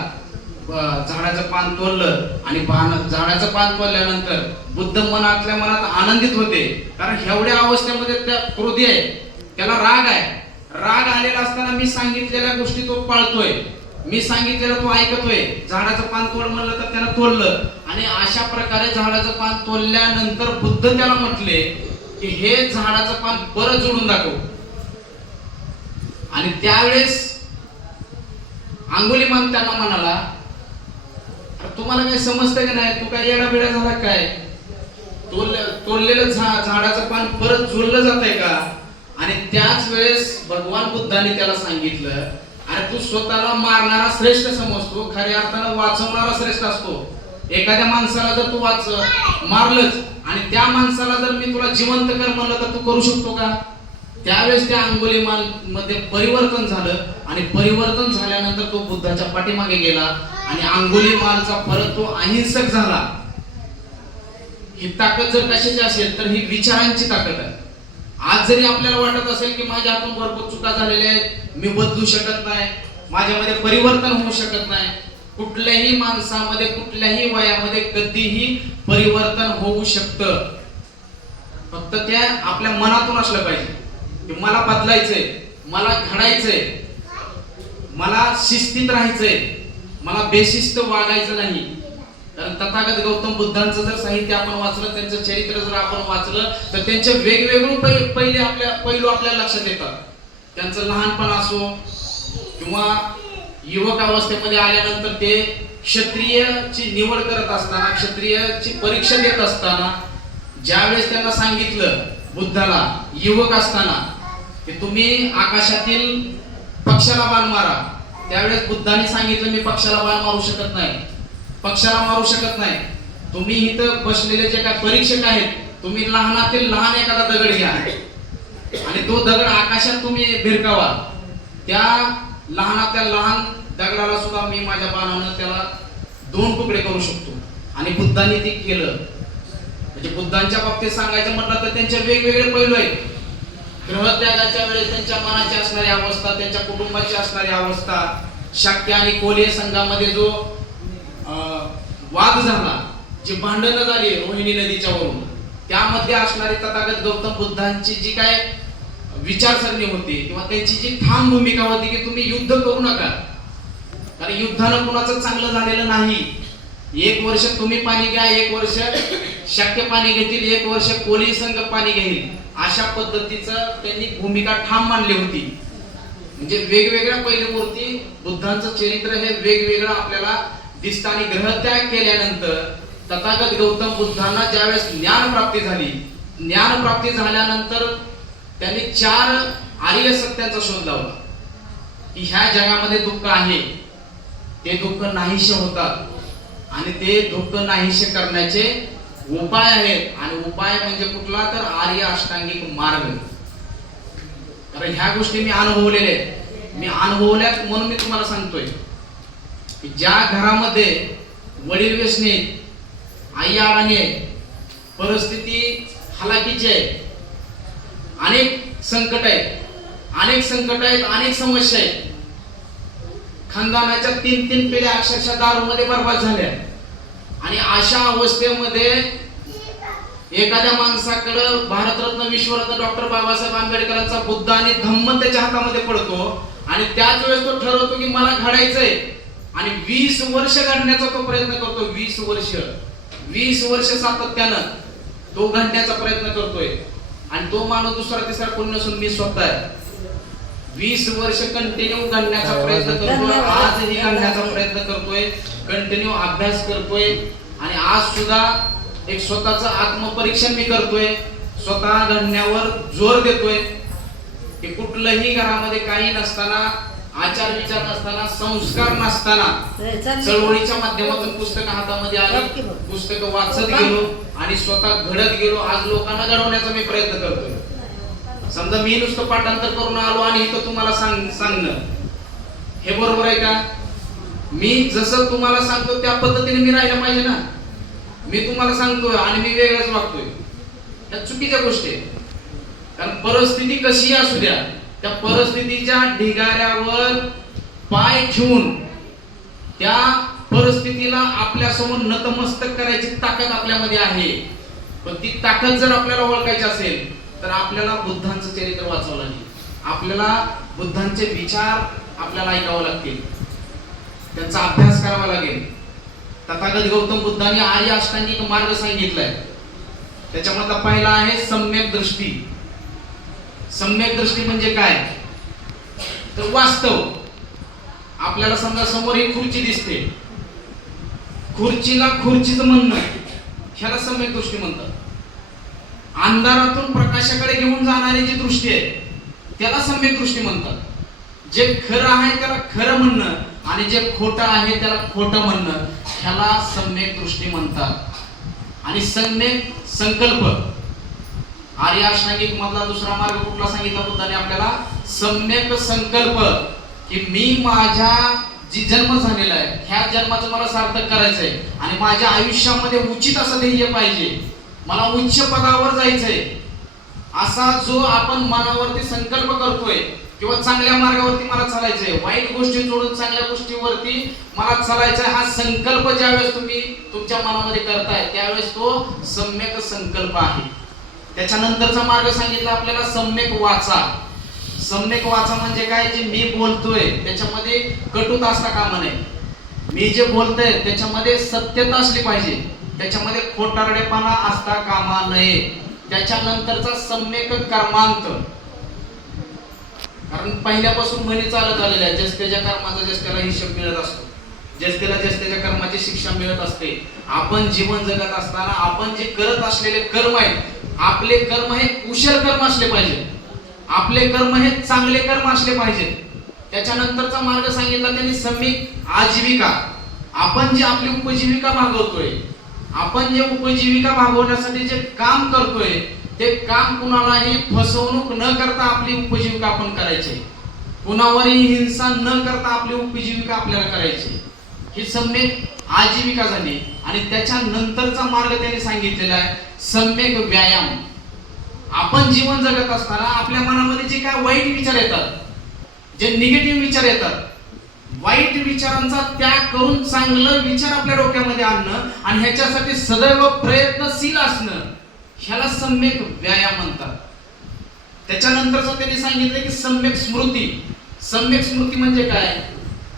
झाडाचं पान तोडलं. आणि झाडाचं पान तोडल्यानंतर बुद्ध मनातल्या मनात आनंदित होते, कारण एवढ्या अवस्थेमध्ये त्या क्रोधी आहे, त्याला राग आहे. राग आलेला असताना मी सांगितलेल्या गोष्टी तो पाळतोय, मी सांगितलेलं तो ऐकतोय. झाडाचं पान तोड म्हणलं तर त्यानं तोडलं. आणि अशा प्रकारे झाडाचं पान तोडल्यानंतर बुद्ध त्याला म्हटले की हे झाडाचं पान बरं जोडून दाखव. आणि त्यावेळेस अंगुलीमान त्यांना म्हणाला, तुम्हाला काही समजतंय का नाही, तू काय येडा बिडा झाला काय, तोडलेलं झाडाचं पान परत जोडलं जातंय का. आणि त्याच वेळेस भगवान बुद्धाने त्याला सांगितलं, अरे तू स्वतःला मारणारा श्रेष्ठ समजतो, खऱ्या अर्थानं वाचवणारा श्रेष्ठ असतो. एखाद्या माणसाला जर तू मारलंच आणि त्या माणसाला जर मी तुला जिवंत कर म्हणलं तर तू करू शकतो का. त्यावेळेस त्या अंगुलीमाल मध्ये परिवर्तन झालं. आणि परिवर्तन झाल्यानंतर तो बुद्धाच्या पाठीमागे गेला. आणि अंगुलीमालचा परत तो अहिंसक झाला. ही ताकद जर कशाची असेल तर ही विचारांची ताकद आहे. आज जरी आपल्याला वाटत असेल की माझ्या हातून भरपूर चुका झालेल्या आहेत, मी बदलू शकत नाही, माझ्यामध्ये परिवर्तन होऊ शकत नाही, कुठल्याही माणसामध्ये कुठल्याही वयामध्ये कधीही परिवर्तन होऊ शकतं. फक्त त्या आपल्या मनातून असलं पाहिजे की मला बदलायचंय, मला घडायचंय, मला शिस्तीत राहायचंय, मला बेशिस्त वागायचं नाही. कारण तथागत गौतम बुद्धांचं जर साहित्य आपण वाचलं, त्यांचं चरित्र जर आपण वाचलं तर त्यांचे वेगवेगळे पैलू आपल्या लक्षात येतात. त्यांचं लहानपण असो किंवा युवक अवस्थेमध्ये आल्यानंतर ते क्षत्रियची निवड करत असताना, क्षत्रियची परीक्षा देत असताना, ज्यावेळेस त्यांना सांगितलं बुद्धाला युवक असताना की तुम्ही आकाशातील पक्षाला बाण मारा, त्यावेळेस बुद्धाने सांगितलं मी पक्षाला बाण मारू शकत नाही, पक्षाला मारू शकत नाही. तुम्ही इथं बसलेले जे काय परीक्षक आहेत, तुम्ही लहानातील लहान एखादा दगड घ्या आणि तो दगड आकाशात तुम्ही भिरकावा. त्या लहानातल्या लहान दगडाला सुद्धा मी माझ्या बाणानं त्याला 2 तुकडे करू शकतो. आणि बुद्धाने ते केलं. म्हणजे बुद्धांच्या बाबतीत सांगायचं म्हटलं तर त्यांचे वेगवेगळे पैलू आहेत. ग्रहत्यागाच्या वेळेस त्यांच्या मनाची असणारी अवस्था, त्यांच्या कुटुंबाची असणारी अवस्था, शाक्य आणि कोल्हे संघामध्ये जो वाद झाला, जी भांडणं झाली रोहिणी नदीच्या वरून, त्यामध्ये असणारी तथागत गौतम बुद्धांची जी काय विचारसरणी होती किंवा त्यांची जी ठाम भूमिका होती की तुम्ही युद्ध करू नका, कारण युद्धानं कुणाचं चांगलं झालेलं नाही. 1 वर्ष तुम्ही पाणी घ्या, 1 वर्ष शाक्य पाणी घेतील, 1 वर्ष कोल्हे संघ पाणी घेईल, अशा पद्धतीचं त्यांनी भूमिका ठाम मांडली होती. म्हणजे वेगवेगळ्या पैलूवरती बुद्धांचं चरित्र हे वेगवेगळं आपल्याला दिसतं. आणि ग्रहत्याग केल्यानंतर तथागत गौतम बुद्धांना ज्यावेळेस ज्ञान प्राप्ती झाली, ज्ञान प्राप्ती झाल्यानंतर त्यांनी 4 आर्य सत्यांचा शोध लावला की ह्या जगामध्ये दुःख आहे, ते दुःख नाहीसे होतात आणि ते दुःख नाहीसे करण्याचे उपाय आहेत. आणि उपाय म्हणजे कुठला तर आर्य अष्टांगिक मार्ग. कारण ह्या गोष्टी मी अनुभवलेल्या आहेत, मी अनुभवल्यात म्हणून मी तुम्हाला सांगतोय की ज्या घरामध्ये वडील व्यसनी, आई अडाणी आहे, परिस्थिती हलाखीची आहे, अनेक संकट आहेत, अनेक समस्या आहेत, खानदानाच्या 3 पिढ्या अक्षरशः दारूमध्ये बर्बाद झाल्या. आणि अशा अवस्थेमध्ये एखाद्या माणसाकडे भारतरत्न विश्वरत्न डॉक्टर बाबासाहेब आंबेडकरांचा बुद्ध आणि धम्म त्याच्या हातामध्ये पडतो. आणि त्याच वेळेस तो ठरवतो की मला घडायचंय. आणि 20 वर्ष घडण्याचा तो प्रयत्न करतो. 20 वर्ष सातत्यानं तो घडण्याचा प्रयत्न करतोय. आणि तो माणूस दुसरा तिसरा कोण नसून मी स्वतः आहे. 20 वर्ष कंटिन्यू घडण्याचा प्रयत्न करतोय, आजही घडण्याचा प्रयत्न करतोय, कंटिन्यू अभ्यास करतोय. आणि आज सुद्धा एक स्वतःचं आत्मपरीक्षण मी करतोय, स्वतः घडण्यावर जोर देतोय. की कुठलंही घरामध्ये काही नसताना, आचार विचार नसताना, संस्कार नसताना चळवळीच्या माध्यमातून पुस्तकं हातामध्ये आली, पुस्तकं वाचत गेलो आणि स्वतः घडत गेलो. आज लोकांना घडवण्याचा मी प्रयत्न करतोय. समजा मी नुसतं पाठांतर करून आलो आणि इथं तुम्हाला सांगणं हे बरोबर आहे का? मी जसं तुम्हाला सांगतो त्या पद्धतीने मी राहिलं पाहिजे ना. मी तुम्हाला सांगतोय आणि मी वेगळंच वागतोय, त्या चुकीच्या गोष्टी आहेत. कारण परिस्थिती कशी असू द्या, त्या परिस्थितीच्या ढिगाऱ्यावर पाय ठेवून त्या परिस्थितीला आपल्या समोर नतमस्तक करायची ताकद आपल्यामध्ये आहे. पण ती ताकद जर आपल्याला ओळखायची असेल तर आपल्याला बुद्धांचं चरित्र वाचावं लागेल, आपल्याला बुद्धांचे विचार आपल्याला ऐकावं लागतील, त्यांचा अभ्यास करावा लागेल. तथागत गौतम बुद्धांनी आर्य अष्टांगिक मार्ग सांगितलाय. त्याच्यामधला पहिला आहे सम्यक दृष्टी. सम्यक दृष्टी म्हणजे काय? तर वास्तव. आपल्याला समजा समोर एक खुर्ची दिसते, खुर्चीला खुर्चीच म्हणणं, ह्याला सम्यक दृष्टी म्हणतात. अंधारातून प्रकाशाकडे घेऊन जाणारी जी दृष्टी आहे त्याला सम्यक दृष्टी म्हणतात. जे खरं आहे त्याला खरं म्हणणं आणि जे खोटं आहे त्याला खोटं म्हणणं, ह्याला सम्यक दृष्टी म्हणतात. आणि सम्यक संकल्प, आर्य अष्टांगिक मधला दुसरा मार्ग कुठला सांगितला बुद्धाने आपल्याला? सम्यक संकल्प. की मी माझ्या जी जन्म झालेला आहे ह्या जन्माचं मला सार्थक करायचंय आणि माझ्या आयुष्यामध्ये उचित असं ध्येय पाहिजे, मला उच्च पदावर जायचंय, असा जो आपण मनावरती संकल्प करतोय किंवा चांगल्या मार्गावरती मला चालायचंय, वाईट गोष्टी सोडून चांगल्या गोष्टीवरती मला चालायचंय, हा संकल्प ज्यावेळेस तुम्ही तुमच्या मनामध्ये करताय त्यावेळेस तो सम्यक संकल्प आहे. त्याच्यानंतरचा मार्ग सांगितला आपल्याला सम्यक वाचा. सम्यक वाचा म्हणजे काय? जे मी बोलतोय त्याच्यामध्ये कटुता असता कामा नये. मी जे बोलतोय त्याच्यामध्ये सत्यता असली पाहिजे, त्याच्यामध्ये खोटारडेपणा असता कामा नये. त्याच्यानंतरचा सम्यक कर्मांत. कारण पहिल्यापासून म्हणी चालत आलेल्या आहे, जस त्याच्या कर्माचा जस त्याला हिशोब मिळत असतो, जस त्याला जस त्याच्या कर्माची शिक्षा मिळत असते. आपण जीवन जगत असताना आपण जे करत असलेले कर्म आहेत, आपले कर्म हे कुशल कर्म असले पाहिजे, आपले कर्म हे चांगले कर्म असले पाहिजेत. त्याच्यानंतरचा मार्ग सांगितला त्यांनी सम्यक आजीविका. आपण जे आपली उपजीविका भागवतोय, आपण जे उपजीविका भागवण्यासाठी जे काम करतोय ते काम कुणालाही फसवणूक न करता आपली उपजीविका आपण करायची, कुणावरही हिंसा न करता आपली उपजीविका आपल्याला करायची. ही सम्यक आजीविका झाली. आणि त्याच्यानंतरचा मार्ग त्यांनी सांगितलेला आहे सम्यक व्यायाम. आपण जीवन जगत असताना आपल्या मनामध्ये जे काय वाईट विचार येतात, जे निगेटिव्ह विचार येतात, वाईट विचारांचा त्याग करून चांगलं विचार आपल्या डोक्यामध्ये आणणं आणि ह्याच्यासाठी सदैव प्रयत्नशील असणं, ह्याला सम्यक व्यायाम म्हणतात. त्याच्यानंतरच त्यांनी सांगितलं की सम्यक स्मृती. सम्यक स्मृती म्हणजे काय?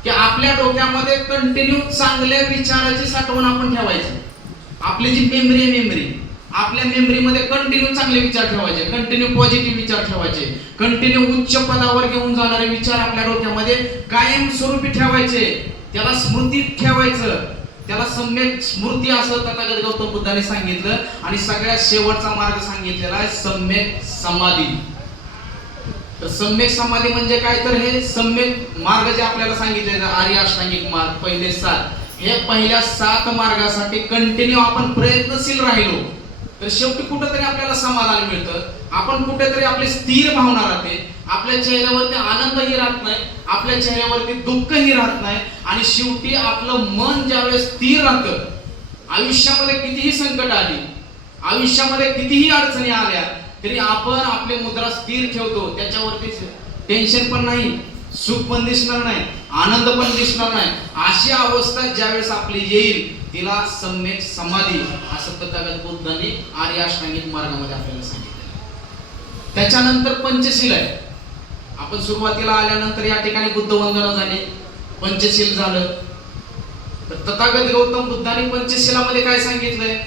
की आपल्या डोक्यामध्ये कंटिन्यू चांगल्या विचाराची साठवण आपण ठेवायची. आपली जी मेमरी आहे, मेमरी आपल्या मेमरीमध्ये कंटिन्यू चांगले विचार ठेवायचे, कंटिन्यू पॉझिटिव्ह विचार ठेवायचे, कंटिन्यू उच्च पदावर घेऊन जाणारे विचार आपल्या डोक्यामध्ये कायम स्वरूपी ठेवायचे, त्याला स्मृतीत ठेवायचं, त्याला सम्यक स्मृती असं तथागत गौतम बुद्धाने सांगितलं. आणि सगळ्यात शेवटचा मार्ग सांगितलेला आहे सम्यक समाधी. तर सम्यक समाधी म्हणजे काय? तर हे सम्यक मार्ग जे आपल्याला सांगितले आर्य अष्टांगिक मार्ग पहिले 7, हे पहिल्या 7 मार्गासाठी कंटिन्यू आपण प्रयत्नशील राहिलो तर शेवटी कुठेतरी आपल्याला समाधान मिळतं, आपण कुठेतरी आपली स्थिर भावना राहते, आपल्या चेहऱ्यावरती आनंदही राहत नाही, आपल्या चेहऱ्यावरती दुःखही राहत नाही. आणि शेवटी आपलं मन ज्यावेळेस स्थिर राहतं, आयुष्यामध्ये कितीही संकट आली, आयुष्यामध्ये कितीही अडचणी आल्या तरी आपण आपली मुद्रा स्थिर ठेवतो, त्याच्यावरती टेन्शन पण नाही, सुख पण दिसणार नाही, आनंद पण दिसणार नाही. अशी अवस्था ज्यावेळेस आपली येईल तिला सम्यक समाधी असं तथागत बुद्धांनी आर्य अष्टांगिक मार्गामध्ये आपल्याला सांगितलं. त्याच्यानंतर पंचशील आहे. आपण सुरुवातीला आल्यानंतर या ठिकाणी बुद्ध वंदना झाली, पंचशील झालं. तर तथागत गौतम बुद्धांनी पंचशीलामध्ये काय सांगितलंय?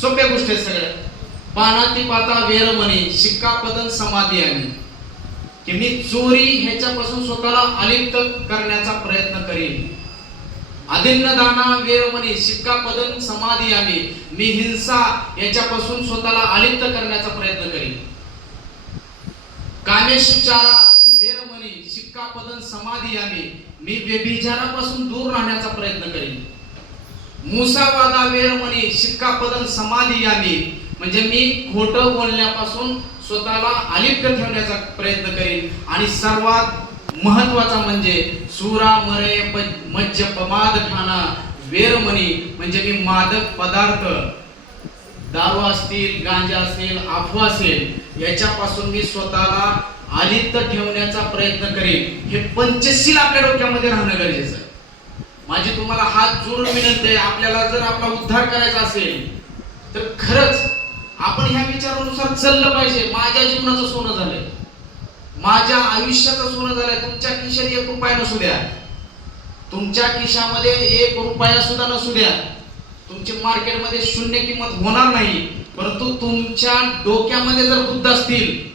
सोप्या गोष्टी आहेत सगळ्या. पानातिपाता वेरमणी शिक्कापदं समाधियामी. की मी चोरी ह्याच्यापासून स्वतःला अलिप्त करण्याचा प्रयत्न करीन. अदिन्नदाना वेरमणी शिक्कापदं समाधियामी. मी हिंसा याच्यापासून स्वतःला अलिप्त करण्याचा प्रयत्न करीन. कामेशुचारा समाधी मी व्यभिचारापासून दूर राहण्याचा प्रयत्न करेन. मुसावादा वेरमणी शिक्कापदन समाधी म्हणजे मी खोटं बोलण्यापासून स्वतःला अलिप्त ठेवण्याचा प्रयत्न करेन. आणि सर्वात महत्वाचा म्हणजे सुरा मरे मज्ज पमाद खाना वेरमणी म्हणजे मी मादक पदार्थ, दारू असतील, गांजा असेल, अफवा असेल, याच्यापासून मी स्वतःला अलिप्त ठेवण्याचा प्रयत्न करेन. हे पंचशील आपल्या डोक्यामध्ये राहणं गरजेचं आहे. माझी तुम्हाला हात जोडून विनंती आहे, आपल्याला जर आपला उद्धार करायचा असेल तर खरंच आपण ह्या विचारानुसार चाललं पाहिजे. माझ्या जीवनाचं सोनं झालंय, माझ्या आयुष्याचं सोनं झालंय. तुमच्या खिशात 1 रुपया नसू द्या, तुमच्या खिशामध्ये 1 रुपया सुद्धा नसू द्या, तुमची मार्केटमध्ये शून्य किंमत होणार नाही. परंतु तुमच्या डोक्यामध्ये जर बुद्ध असतील,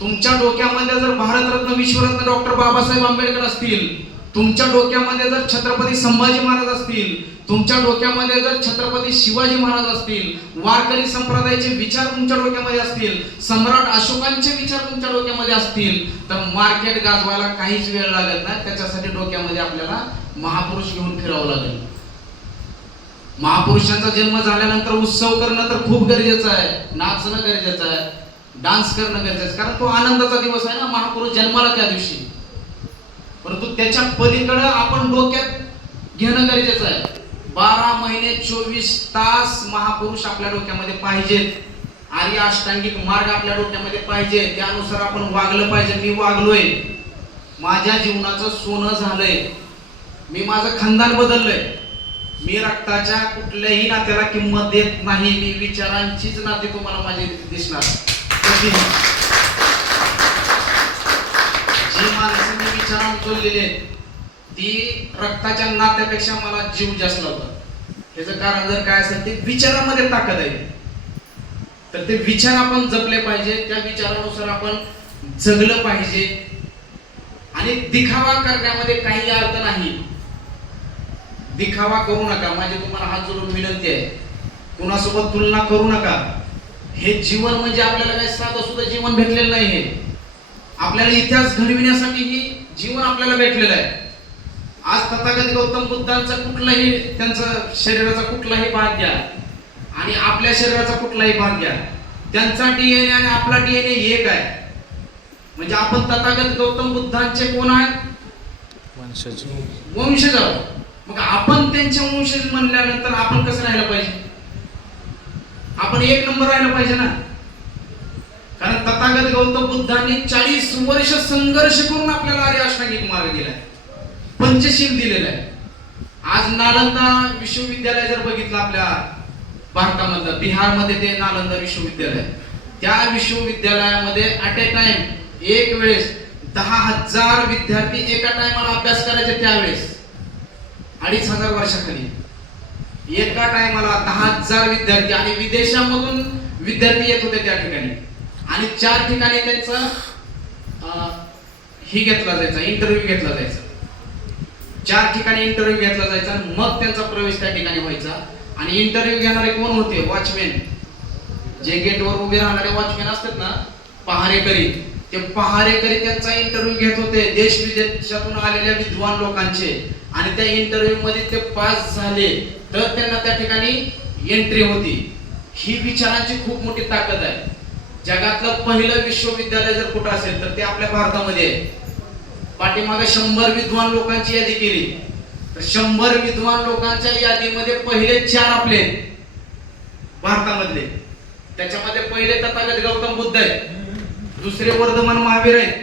तुमच्या डोक्यामध्ये जर भारतरत्न विश्वरत्न डॉक्टर बाबासाहेब आंबेडकर असतील, तुमच्या डोक्यामध्ये जर छत्रपती संभाजी महाराज असतील, तुमच्या डोक्यामध्ये जर छत्रपती शिवाजी महाराज असतील, वारकरी संप्रदायाचे विचार तुमच्या डोक्यामध्ये असतील, सम्राट अशोकांचे विचार तुमच्या डोक्यामध्ये असतील, तर मार्केट गाजवायला काहीच वेळ लागत नाही. त्याच्यासाठी डोक्यामध्ये आपल्याला महापुरुष घेऊन फिरावं लागेल. महापुरुषांचा जन्म झाल्यानंतर उत्सव करणं तर खूप गरजेचं आहे, नाचणं गरजेचं आहे, डान्स करणं गरजेचं आहे, कारण तो आनंदाचा दिवस आहे ना, महापुरुष जन्माला त्या दिवशी. परंतु त्याच्या पलीकडे आपण डोक्यात घेणं गरजेचं आहे. 12 महिने 24 तास महापुरुष आपल्या डोक्यामध्ये पाहिजेत. आर्य अष्टांगिक मार्ग आपल्या डोक्यामध्ये पाहिजे. त्यानुसार आपण वागलं पाहिजे. मी वागलोय, माझ्या जीवनाचं सोनं झालंय, मी माझं खानदान बदललंय, मी रक्ताच्या कुठल्याही नात्याला किंमत देत नाही. मी विचारांचीच नाते तुम्हाला माझे दिसणार. जी माणसं मी विचारांत जोडलेली आहेत ती रक्ताच्या नात्यापेक्षा मला जीव जास्त लावतात. त्याचं कारण जर काय असेल, ते विचारामध्ये ताकद आहे. तर ते विचार आपण जपले पाहिजे, त्या विचारानुसार आपण जगलं पाहिजे. आणि दिखावा करण्यामध्ये काही अर्थ नाही. दिखावा करू नका. माझी तुम्हाला हात जोडून विनंती आहे, कुणासोबत तुलना करू नका. हे जीवन म्हणजे आपल्याला काही साधं सुद्धा जीवन भेटलेलं नाही. हे आपल्याला इतिहास घडविण्यासाठी ही जीवन आपल्याला भेटलेलं आहे. आज तथागत गौतम बुद्धांचा कुठलाही, त्यांचा शरीराचा कुठलाही भाग घ्या आणि आपल्या शरीराचा कुठलाही भाग घ्या, त्यांचा डीएनए आणि आपला डीएनए एक आहे. म्हणजे आपण तथागत गौतम बुद्धांचे कोण आहेत? वंशज आहोत. मग आपण त्यांचे वंशज म्हणल्यानंतर आपण कसं राहायला पाहिजे? आपण 1 नंबर राहायला पाहिजे ना. कारण तथागत गौतम बुद्धांनी 40 वर्ष संघर्ष करून आपल्याला आर्य अष्टांगिक मार्ग दिलाय, पंचशील दिलेला आहे. आज नालंदा विश्वविद्यालय जर बघितलं आपल्या भारतामधलं, बिहारमध्ये ते नालंदा विश्वविद्यालय, त्या विश्वविद्यालयामध्ये ॲट ए टाइम एक वेळेस 10,000 विद्यार्थी एका टाइमाला अभ्यास करायचे. त्यावेळेस 2,500 वर्षाखाली एका टाइमाला 10,000 विद्यार्थी, आणि विदेशामधून विद्यार्थी येत होते त्या ठिकाणी. आणि 4 ठिकाणी त्यांचा ही घेतला जायचा, इंटरव्ह्यू घेतला जायचा. 4 ठिकाणी इंटरव्ह्यू घेतला जायचा, मग त्यांचा प्रवेश त्या ठिकाणी व्हायचा. आणि इंटरव्ह्यू घेणारे कोण होते? वॉचमॅन. जे गेटवर उभे राहणारे वॉचमॅन असतात ना, पहारेकरी, ते पहारेकरी त्यांचा इंटरव्ह्यू घेत होते, देश विदेशातून आलेल्या विद्वान लोकांचे. आणि त्या इंटरव्ह्यू मध्ये ते पास झाले तर त्यांना त्या ठिकाणी एंट्री होती. ही विचारांची खूप मोठी ताकद आहे. जगातलं पहिलं विश्वविद्यालय जर कुठं असेल तर ते आपल्या भारतामध्ये आहे. पाठीमागे 100 विद्वान लोकांची यादी केली तर 100 विद्वान लोकांच्या यादीमध्ये पहिले 4 आपले भारतामधले. त्याच्यामध्ये पहिले तथागत गौतम बुद्ध आहेत, दुसरे वर्धमान महावीर आहेत,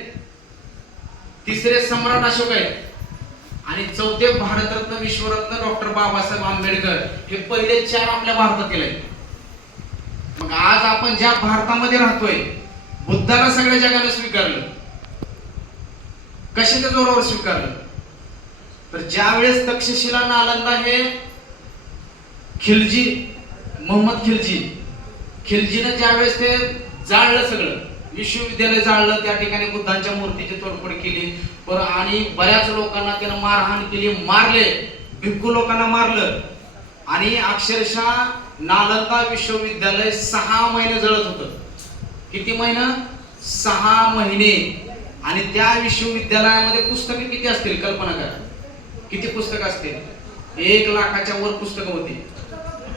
तिसरे सम्राट अशोक आहेत, आणि चौथे भारतरत्न विश्वरत्न डॉक्टर बाबासाहेब आंबेडकर. हे पहिले 4 आपल्या भारतातील आहेत. मग आज आपण ज्या भारतामध्ये राहतोय, बुद्धाला सगळ्या जगाने स्वीकारलं. कशाच्या जोरावर स्वीकारलं? तर ज्या वेळेस तक्षशिला नालंदा हे खिलजी, मोहम्मद खिलजीनं ज्या वेळेस ते जाळलं, सगळं विश्वविद्यालय जाळलं, त्या ठिकाणी बुद्धांच्या मूर्तीची तोडफोड केली, आणि बऱ्याच लोकांना त्यानं मारहाण केली, मारले, भिक्खू लोकांना मारलं. आणि अक्षरशः नालंदा विश्वविद्यालय 6 महिने जळत होतं. किती महिने? 6 महिने. आणि त्या विश्वविद्यालयामध्ये पुस्तकं किती असतील कल्पना करा, किती पुस्तकं असतील? 1,00,000च्या वर पुस्तकं होती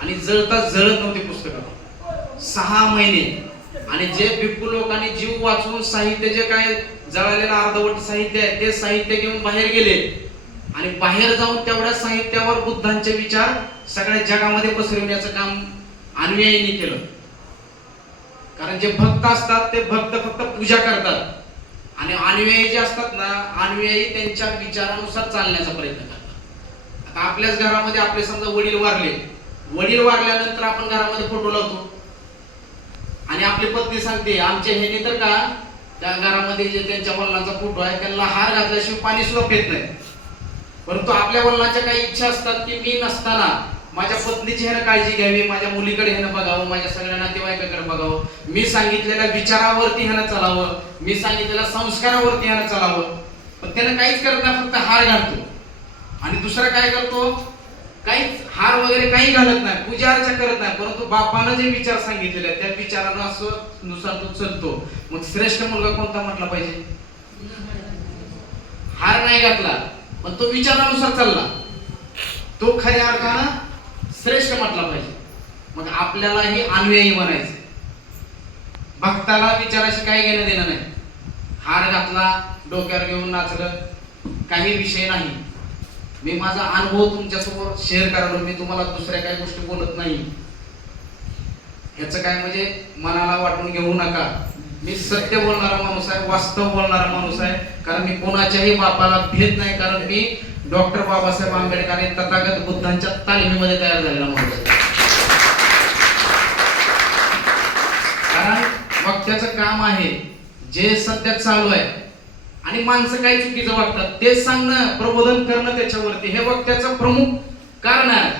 आणि जळत नव्हती पुस्तकं 6 महिने. आणि जे भिक्खू लोकांनी जीव वाचवून साहित्य, जे काय जळालेलं अर्धवट साहित्य आहे, ते साहित्य घेऊन बाहेर गेले आणि बाहेर जाऊन तेवढ्या साहित्यावर बुद्धांचे विचार सगळ्या जगामध्ये पसरवण्याचं काम अनुयायींनी केलं. कारण जे भक्त असतात ते भक्त फक्त पूजा करतात आणि अनुयायी जे असतात ना, अनुयायी त्यांच्या विचारानुसार चालण्याचा प्रयत्न करतात. आता आपल्याच घरामध्ये आपले समजा वडील वारल्यानंतर आपण घरामध्ये फोटो लावतो आणि आपली पत्नी सांगते आमच्या ह्याने तर का त्या घरामध्ये जे त्यांच्या वडिलांचा फोटो आहे त्यांना हार घातल्याशिवाय पाणी सुद्धा पित नाही. परंतु आपल्या वडिलांच्या काही इच्छा असतात की मी नसताना माझ्या पत्नीची ह्यानं काळजी घ्यावी, माझ्या मुलीकडे ह्यानं बघावं, माझ्या सगळ्या नातेवाईकाकडे बघावं, मी सांगितलेल्या विचारावरती ह्यानं चालावं, मी सांगितलेल्या संस्कारावरती ह्यानं चालावं. पण त्यानं काहीच करत नाही, फक्त हार घालतो. आणि दुसरा काय करतो, काहीच हार वगैरे काही घालत नाही, पूजा अर्चा करत नाही, परंतु बापानं जे विचार सांगितलेले आहेत त्या विचारानं असं नुसार तो चलतो. मग श्रेष्ठ मुलगा कोणता म्हटला पाहिजे? हार नाही घातला पण तो विचारानुसार चालला, तो खऱ्या अर्थानं श्रेष्ठ म्हटला पाहिजे. मग आपल्यालाही अनुयायी बनायचं. भक्ताला विचाराशी काही घेणं देणं नाही. हार घातला, डोक्यावर घेऊन नाचलं, काही विषय नाही. मी माझा अनुभव तुमच्यासमोर शेअर करायला, मी तुम्हाला दुसऱ्या काही गोष्टी बोलत नाही. ह्याचं काय म्हणजे मनाला वाटून घेऊ नका. मी सत्य बोलणारा माणूस आहे, वास्तव बोलणारा माणूस आहे. कारण मी कोणाच्याही बापाला भेद नाही, कारण मी डॉक्टर बाबासाहेब आंबेडकर आणि तथागत बुद्धांच्या तालमीमध्ये तयार झालेला माणूस आहे. कारण वक्त्याचं काम आहे जे सध्या चालू आहे आणि माणसं काही चुकीचं वागतात तेच सांगणं, प्रबोधन करणं त्याच्यावरती, हे वक्त्याचं प्रमुख कारण आहे,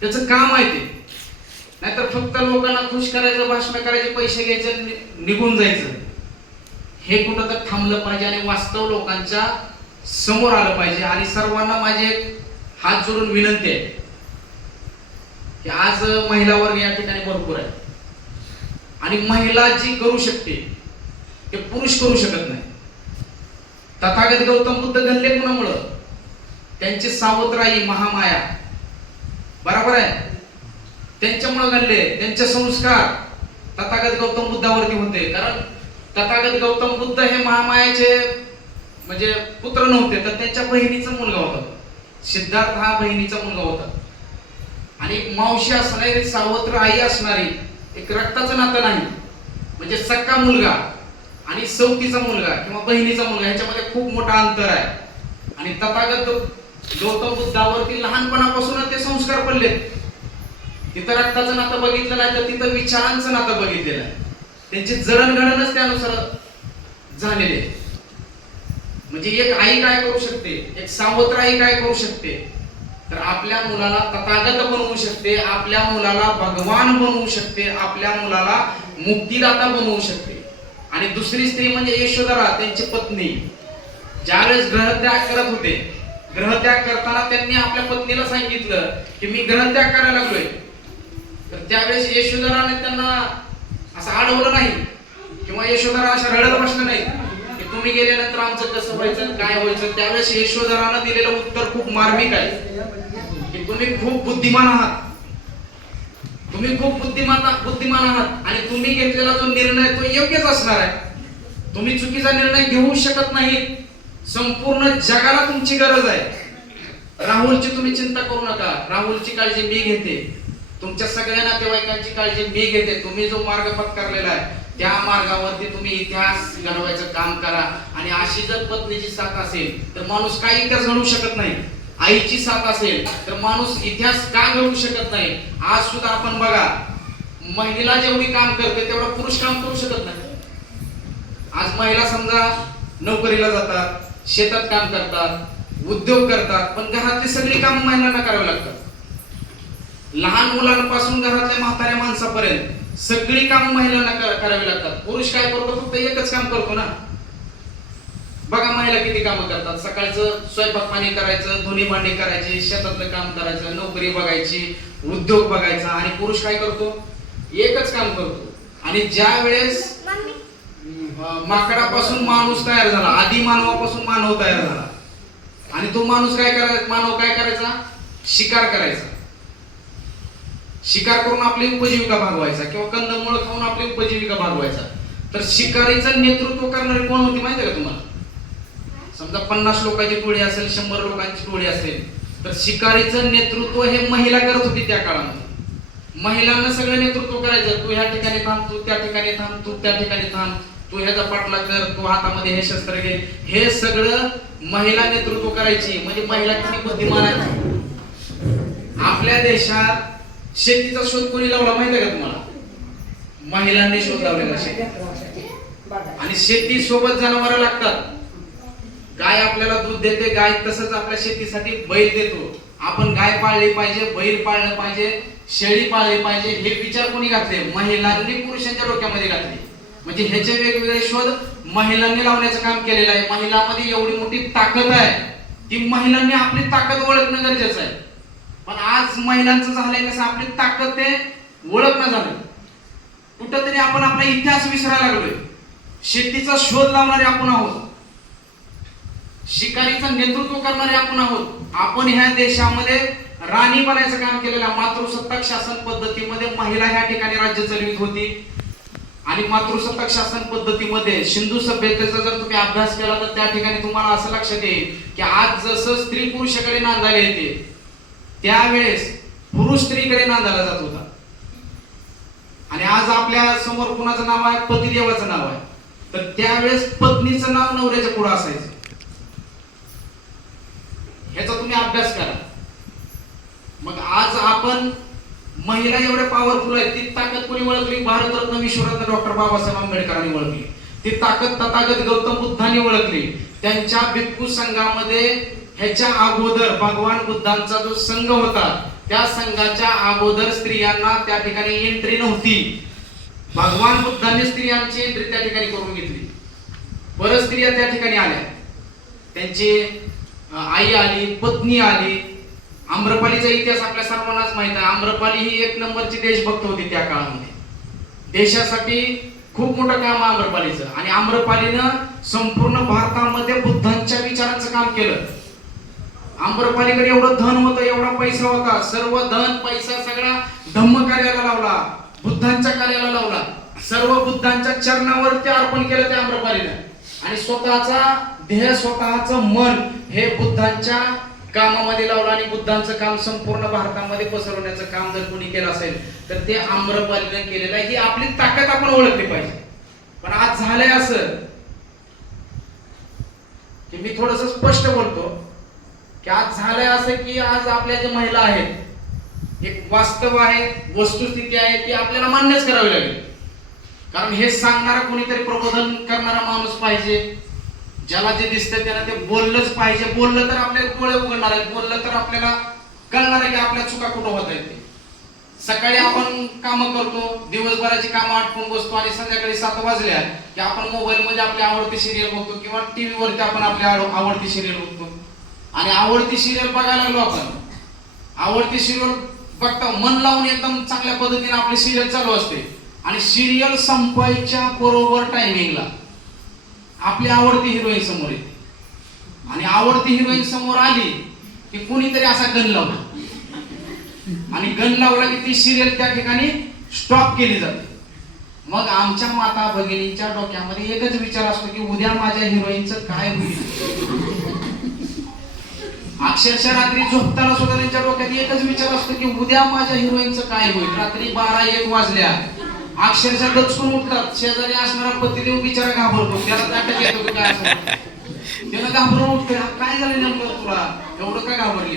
त्याचं काम आहे ते. नाहीतर फक्त लोकांना खुश करायचं, भाषण करायचे, पैसे घ्यायचे, निघून जायचं, हे कुठं तर थांबलं पाहिजे आणि वास्तव लोकांच्या समोर आलं पाहिजे. आणि सर्वांना माझे हात जोडून विनंती आहे की आज महिला वर्ग या ठिकाणी भरपूर आहे आणि महिला जी करू शकते ते पुरुष करू शकत नाही. तथागत गौतम बुद्ध घडले कुणामुळं? त्यांची सावत्राई महामाया, बरोबर आहे, त्यांच्यामुळे घडले. त्यांचे संस्कार तथागत गौतम बुद्धावरती होते. कारण तथागत गौतम बुद्ध हे महामायाचे म्हणजे पुत्र नव्हते, तर त्यांच्या बहिणीचा मुलगा होता. सिद्धार्थ हा बहिणीचा मुलगा होता. आणि एक मावशी असणारी, सावत्र आई असणारी, एक रक्ताचं नातं नाही, म्हणजे सक्का मुलगा आणि सौतीचा मुलगा किंवा बहिणीचा मुलगा, ह्याच्यामध्ये खूप मोठा अंतर आहे. आणि तथागत गौतम बुद्धावरती लहानपणापासून ते संस्कार पडले. तिथं रक्ताचं नातं बघितलं नाही तर तिथं विचारांचं नातं बघितलेलं आहे. त्यांची जडणघडणच त्यानुसार झालेली आहे. म्हणजे एक आई काय करू शकते, एक सावत्र आई काय करू शकते, तर आपल्या मुलाला तथागत बनवू शकते, आपल्या मुलाला भगवान बनवू शकते, आपल्या मुलाला मुक्तिदाता बनवू शकते. आणि दुसरी स्त्री म्हणजे यशोधरा, त्यांची पत्नी, ज्यावेळेस ग्रहत्याग करत होते, ग्रहत्याग करताना त्यांनी आपल्या पत्नीला सांगितलं की मी ग्रहत्याग करायला लागलोय. तर त्यावेळेस यशोधराने त्यांना असं अडवलं नाही किंवा यशोधरा अशा रडत बसलं नाही की तुम्ही गेल्यानंतर आमचं कसं व्हायचं, काय व्हायचं. त्यावेळेस यशोधरानं दिलेलं उत्तर खूप मार्मिक आहे की तुम्ही खूप बुद्धिमान आहात, तुम्ही खूप बुद्धिमान आहात आणि तुम्ही घेतलेला जो निर्णय तो योग्यच असणार आहे. तुम्ही चुकीचा निर्णय घेऊ शकत नाही. संपूर्ण जगाला तुमची गरज आहे. राहुलची तुम्ही चिंता करू नका, राहुलची काळजी मी घेते, तुमच्या सगळ्या नातेवाईकांची काळजी मी घेते. तुम्ही जो मार्ग पत्करलेला आहे त्या मार्गावरती तुम्ही इतिहास घडवायचं काम करा. आणि अशी जर पत्नीची साथ असेल तर माणूस काही इतिहास घडवू शकत नाही. आईची साथ असेल तर माणूस इतिहास का घडवू शकत नाही. आज सुद्धा आपण बघा, महिला जेवढी काम करते तेवढा पुरुष काम करू शकत नाही. आज महिला समजा नोकरीला जातात, शेतात काम करतात, उद्योग करतात, पण घरातली सगळी कामं महिलांना करावी लागतात. लहान मुलांपासून घरातल्या म्हाताऱ्या माणसापर्यंत सगळी कामं महिलांना करावी लागतात. पुरुष काय करतो, फक्त एकच काम करतो ना. बघा महिला किती कामं करतात. सकाळचं स्वयंपाक पाणी करायचं, धुणी भांडी करायची, शेतातलं काम करायचं, नोकरी बघायची, उद्योग बघायचा. आणि पुरुष काय करतो, एकच काम करतो. आणि ज्या वेळेस माकडापासून माणूस तयार झाला, आधी मानवापासून मानव तयार झाला. आणि तो माणूस काय करायचा, मानव काय करायचा, शिकार करायचा. शिकार करून आपली उपजीविका भागवायचा किंवा कंदमुळ खाऊन आपली उपजीविका भागवायचा. तर शिकारीचं नेतृत्व करणारी कोण होती माहिती आहे का तुम्हाला? समजा 50 लोकांची टोळी असेल, 100 लोकांची टोळी असेल, तर शिकारीचं नेतृत्व हे महिला करत होती त्या काळामध्ये. महिलांना सगळं नेतृत्व करायचं. तू ह्या ठिकाणी थांब, तू त्या ठिकाणी थांब, तू त्या ठिकाणी थांब, तू ह्याचा पाठला कर, तू हातामध्ये हे शस्त्र घे. हे सगळं महिला नेतृत्व करायची. म्हणजे महिला किती बुद्धिमान आहे. आपल्या देशात शेतीचा शोध कोणी लावला माहिती आहे का तुम्हाला? महिलांनी शोध लावलेला शेती. आणि शेती सोबत जनावरं लागतात. गाय आपल्याला दूध देते, गाय तसंच आपल्या शेतीसाठी बैल देतो. आपण गाय पाळली पाहिजे, बैल पाळलं पाहिजे, शेळी पाळली पाहिजे. हे विचार कोणी घातले? महिलांनी पुरुषांच्या डोक्यामध्ये घातले. म्हणजे ह्याचे वेगवेगळे शोध महिलांनी लावण्याचं काम केलेलं आहे. महिलांमध्ये एवढी मोठी ताकद आहे, ती महिलांनी आपली ताकद ओळखणं गरजेचं आहे. पण आज महिलांचं झालंय कसं, आपली ताकद ते ओळखणं झालं. कुठंतरी आपण आपला इतिहास विसरायला लागलोय. शेतीचा शोध लावणारे आपण आहोत, शिकारीचं नेतृत्व करणारे आपण आहोत. आपण ह्या देशामध्ये राणी बनायचं काम केलेलं. मातृसत्ताक शासन पद्धतीमध्ये महिला ह्या ठिकाणी राज्य चालवित होती. आणि मातृसत्ताक शासन पद्धतीमध्ये सिंधू सभ्यतेचा जर तुम्ही अभ्यास केला तर त्या ठिकाणी तुम्हाला असं लक्षात येईल की आज जसं स्त्री पुरुषाकडे नांदायला येते, त्यावेळेस पुरुष स्त्रीकडे नांदायला जात होता. आणि आज आपल्या समोर कुणाचं नाव आहे? पतिदेवाचं नाव आहे. तर त्यावेळेस पत्नीचं नाव नवऱ्याच्या पुढे असायचं. ह्याचा तुम्ही अभ्यास करा. मग आज आपण महिला एवढे पॉवरफुल आहेत. ती ताकद कोणी ओळखली? भारतरत्न विश्वरत्न डॉक्टर बाबासाहेब आंबेडकरांनी ओळखली. ती ताकद तथागत गौतम बुद्धांनी ओळखली. त्यांच्या भिक्खू संघामध्ये ह्याच्या अगोदर भगवान बुद्धांचा जो संघ होता, त्या संघाच्या अगोदर स्त्रियांना त्या ठिकाणी एंट्री नव्हती. भगवान बुद्धांनी स्त्रियांची एंट्री त्या ठिकाणी करून घेतली. बऱ्याच स्त्रिया त्या ठिकाणी आल्या. त्यांची आई आली, पत्नी आली. आम्रपालीचा इतिहास आपल्या सर्वांनाच माहित आहे. आम्रपाली ही एक नंबरची देशभक्त होती त्या काळामध्ये. देशासाठी खूप मोठं काम आम्रपालीचं. आणि आम्रपालीनं संपूर्ण भारतामध्ये बुद्धांच्या विचारांचं काम केलं. आम्रपालीकडे एवढं धन होतं, एवढा पैसा होता, सर्व धन पैसा सगळा धम्म कार्याला लावला, बुद्धांच्या कार्याला लावला. सर्व बुद्धांच्या चरणावरती अर्पण केलं त्या आम्रपालीनं. आणि स्वतःचा ध्येय, स्वतःचं मन हे बुद्धांच्या कामामध्ये लावलं. आणि बुद्धांचं काम संपूर्ण भारतामध्ये पसरवण्याचं काम जर कोणी केलं असेल तर ते आम्रपालीने केलेलं आहे. ही आपली ताकद आपण ओळखली पाहिजे. पण आज झालंय असं की मी थोडस स्पष्ट बोलतो की आज झालंय असं की आज आपल्या ज्या महिला आहेत, एक वास्तव आहे, वस्तुस्थिती आहे, ती आपल्याला मान्यच करावी लागेल. कारण हे सांगणारा कोणीतरी प्रबोधन करणारा माणूस पाहिजे. ज्याला जे दिसतं त्याला ते बोललंच पाहिजे. बोललं तर आपल्याला डोळे उघडणार आहेत, बोललं तर आपल्याला कळणार आहे की आपल्या चुका कुठं होत आहेत. सकाळी आपण कामं करतो, दिवसभराची कामं आटपून बसतो आणि संध्याकाळी 7 वाजल्या की आपण मोबाईल मध्ये आपली आवडती सिरियल बघतो किंवा टीव्ही वरती आपण आपली आवडती सिरियल बघतो. आणि आवडती सिरियल बघायला लागलो आपण, आवडती सिरियल बघता मन लावून एकदम चांगल्या पद्धतीने आपली सिरियल चालू असते. आणि सिरियल संपायच्या बरोबर टायमिंगला आपली आवडती हिरोईन समोर येते. आणि आवडती हिरोईन समोर आली की कुणीतरी असा गन लावला, आणि गन लावला की ती सिरियल त्या ठिकाणी स्टॉप केली जाते. मग आमच्या माता भगिनींच्या डोक्यामध्ये एकच विचार असतो की उद्या माझ्या हिरोईनचं काय होईल. अक्षरशः रात्री झोपताना सुद्धा त्यांच्या डोक्यात एकच विचार असतो की उद्या माझ्या हिरोईनचं काय होईल. रात्री 12-1 वाजल्या अक्षरशः दचकून उठतात. शेजारी असणारा पतिदेव बिचारा घाबरतो, त्याला नाटक येतो की काय असं, त्याला घाबरून उठतो. काय झालं नेमकं तुला, एवढं काय घाबरली.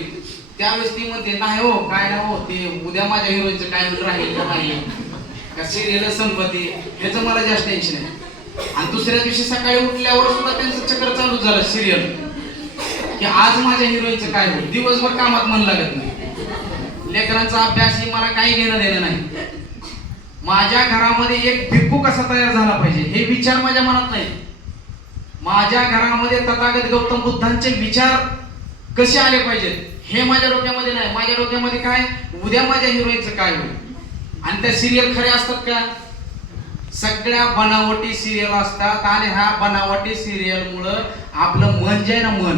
त्यावेळेस ती म्हणते नाही हो, काय नाही हो, ते उद्या माझ्या हिरोईनचं काय राहील का नाही, का सिरियल संपत्ती, ह्याचं मला जास्त टेन्शन आहे. आणि दुसऱ्या दिवशी सकाळी उठल्यावर सुद्धा त्यांचं चक्र चालू झालं सिरियल की आज माझ्या हिरोईनचं काय होईल. दिवसभर कामात मन लागत नाही. लेकरांचा अभ्यास ही मला काही घेणं देणं नाही. माझ्या घरामध्ये एक भिक्खू कसा तयार झाला पाहिजे हे विचार माझ्या मनात नाही. माझ्या घरामध्ये तथागत गौतम बुद्धांचे विचार कसे आले पाहिजेत हे माझ्या डोक्यामध्ये नाही. माझ्या डोक्यामध्ये काय, उद्या माझ्या हिरोईनचं काय होईल. आणि त्या सिरियल खऱ्या असतात का? सगळ्या बनावटी सिरियल असतात आणि ह्या बनावटी सिरियल मुळे आपलं मन जे आहे ना,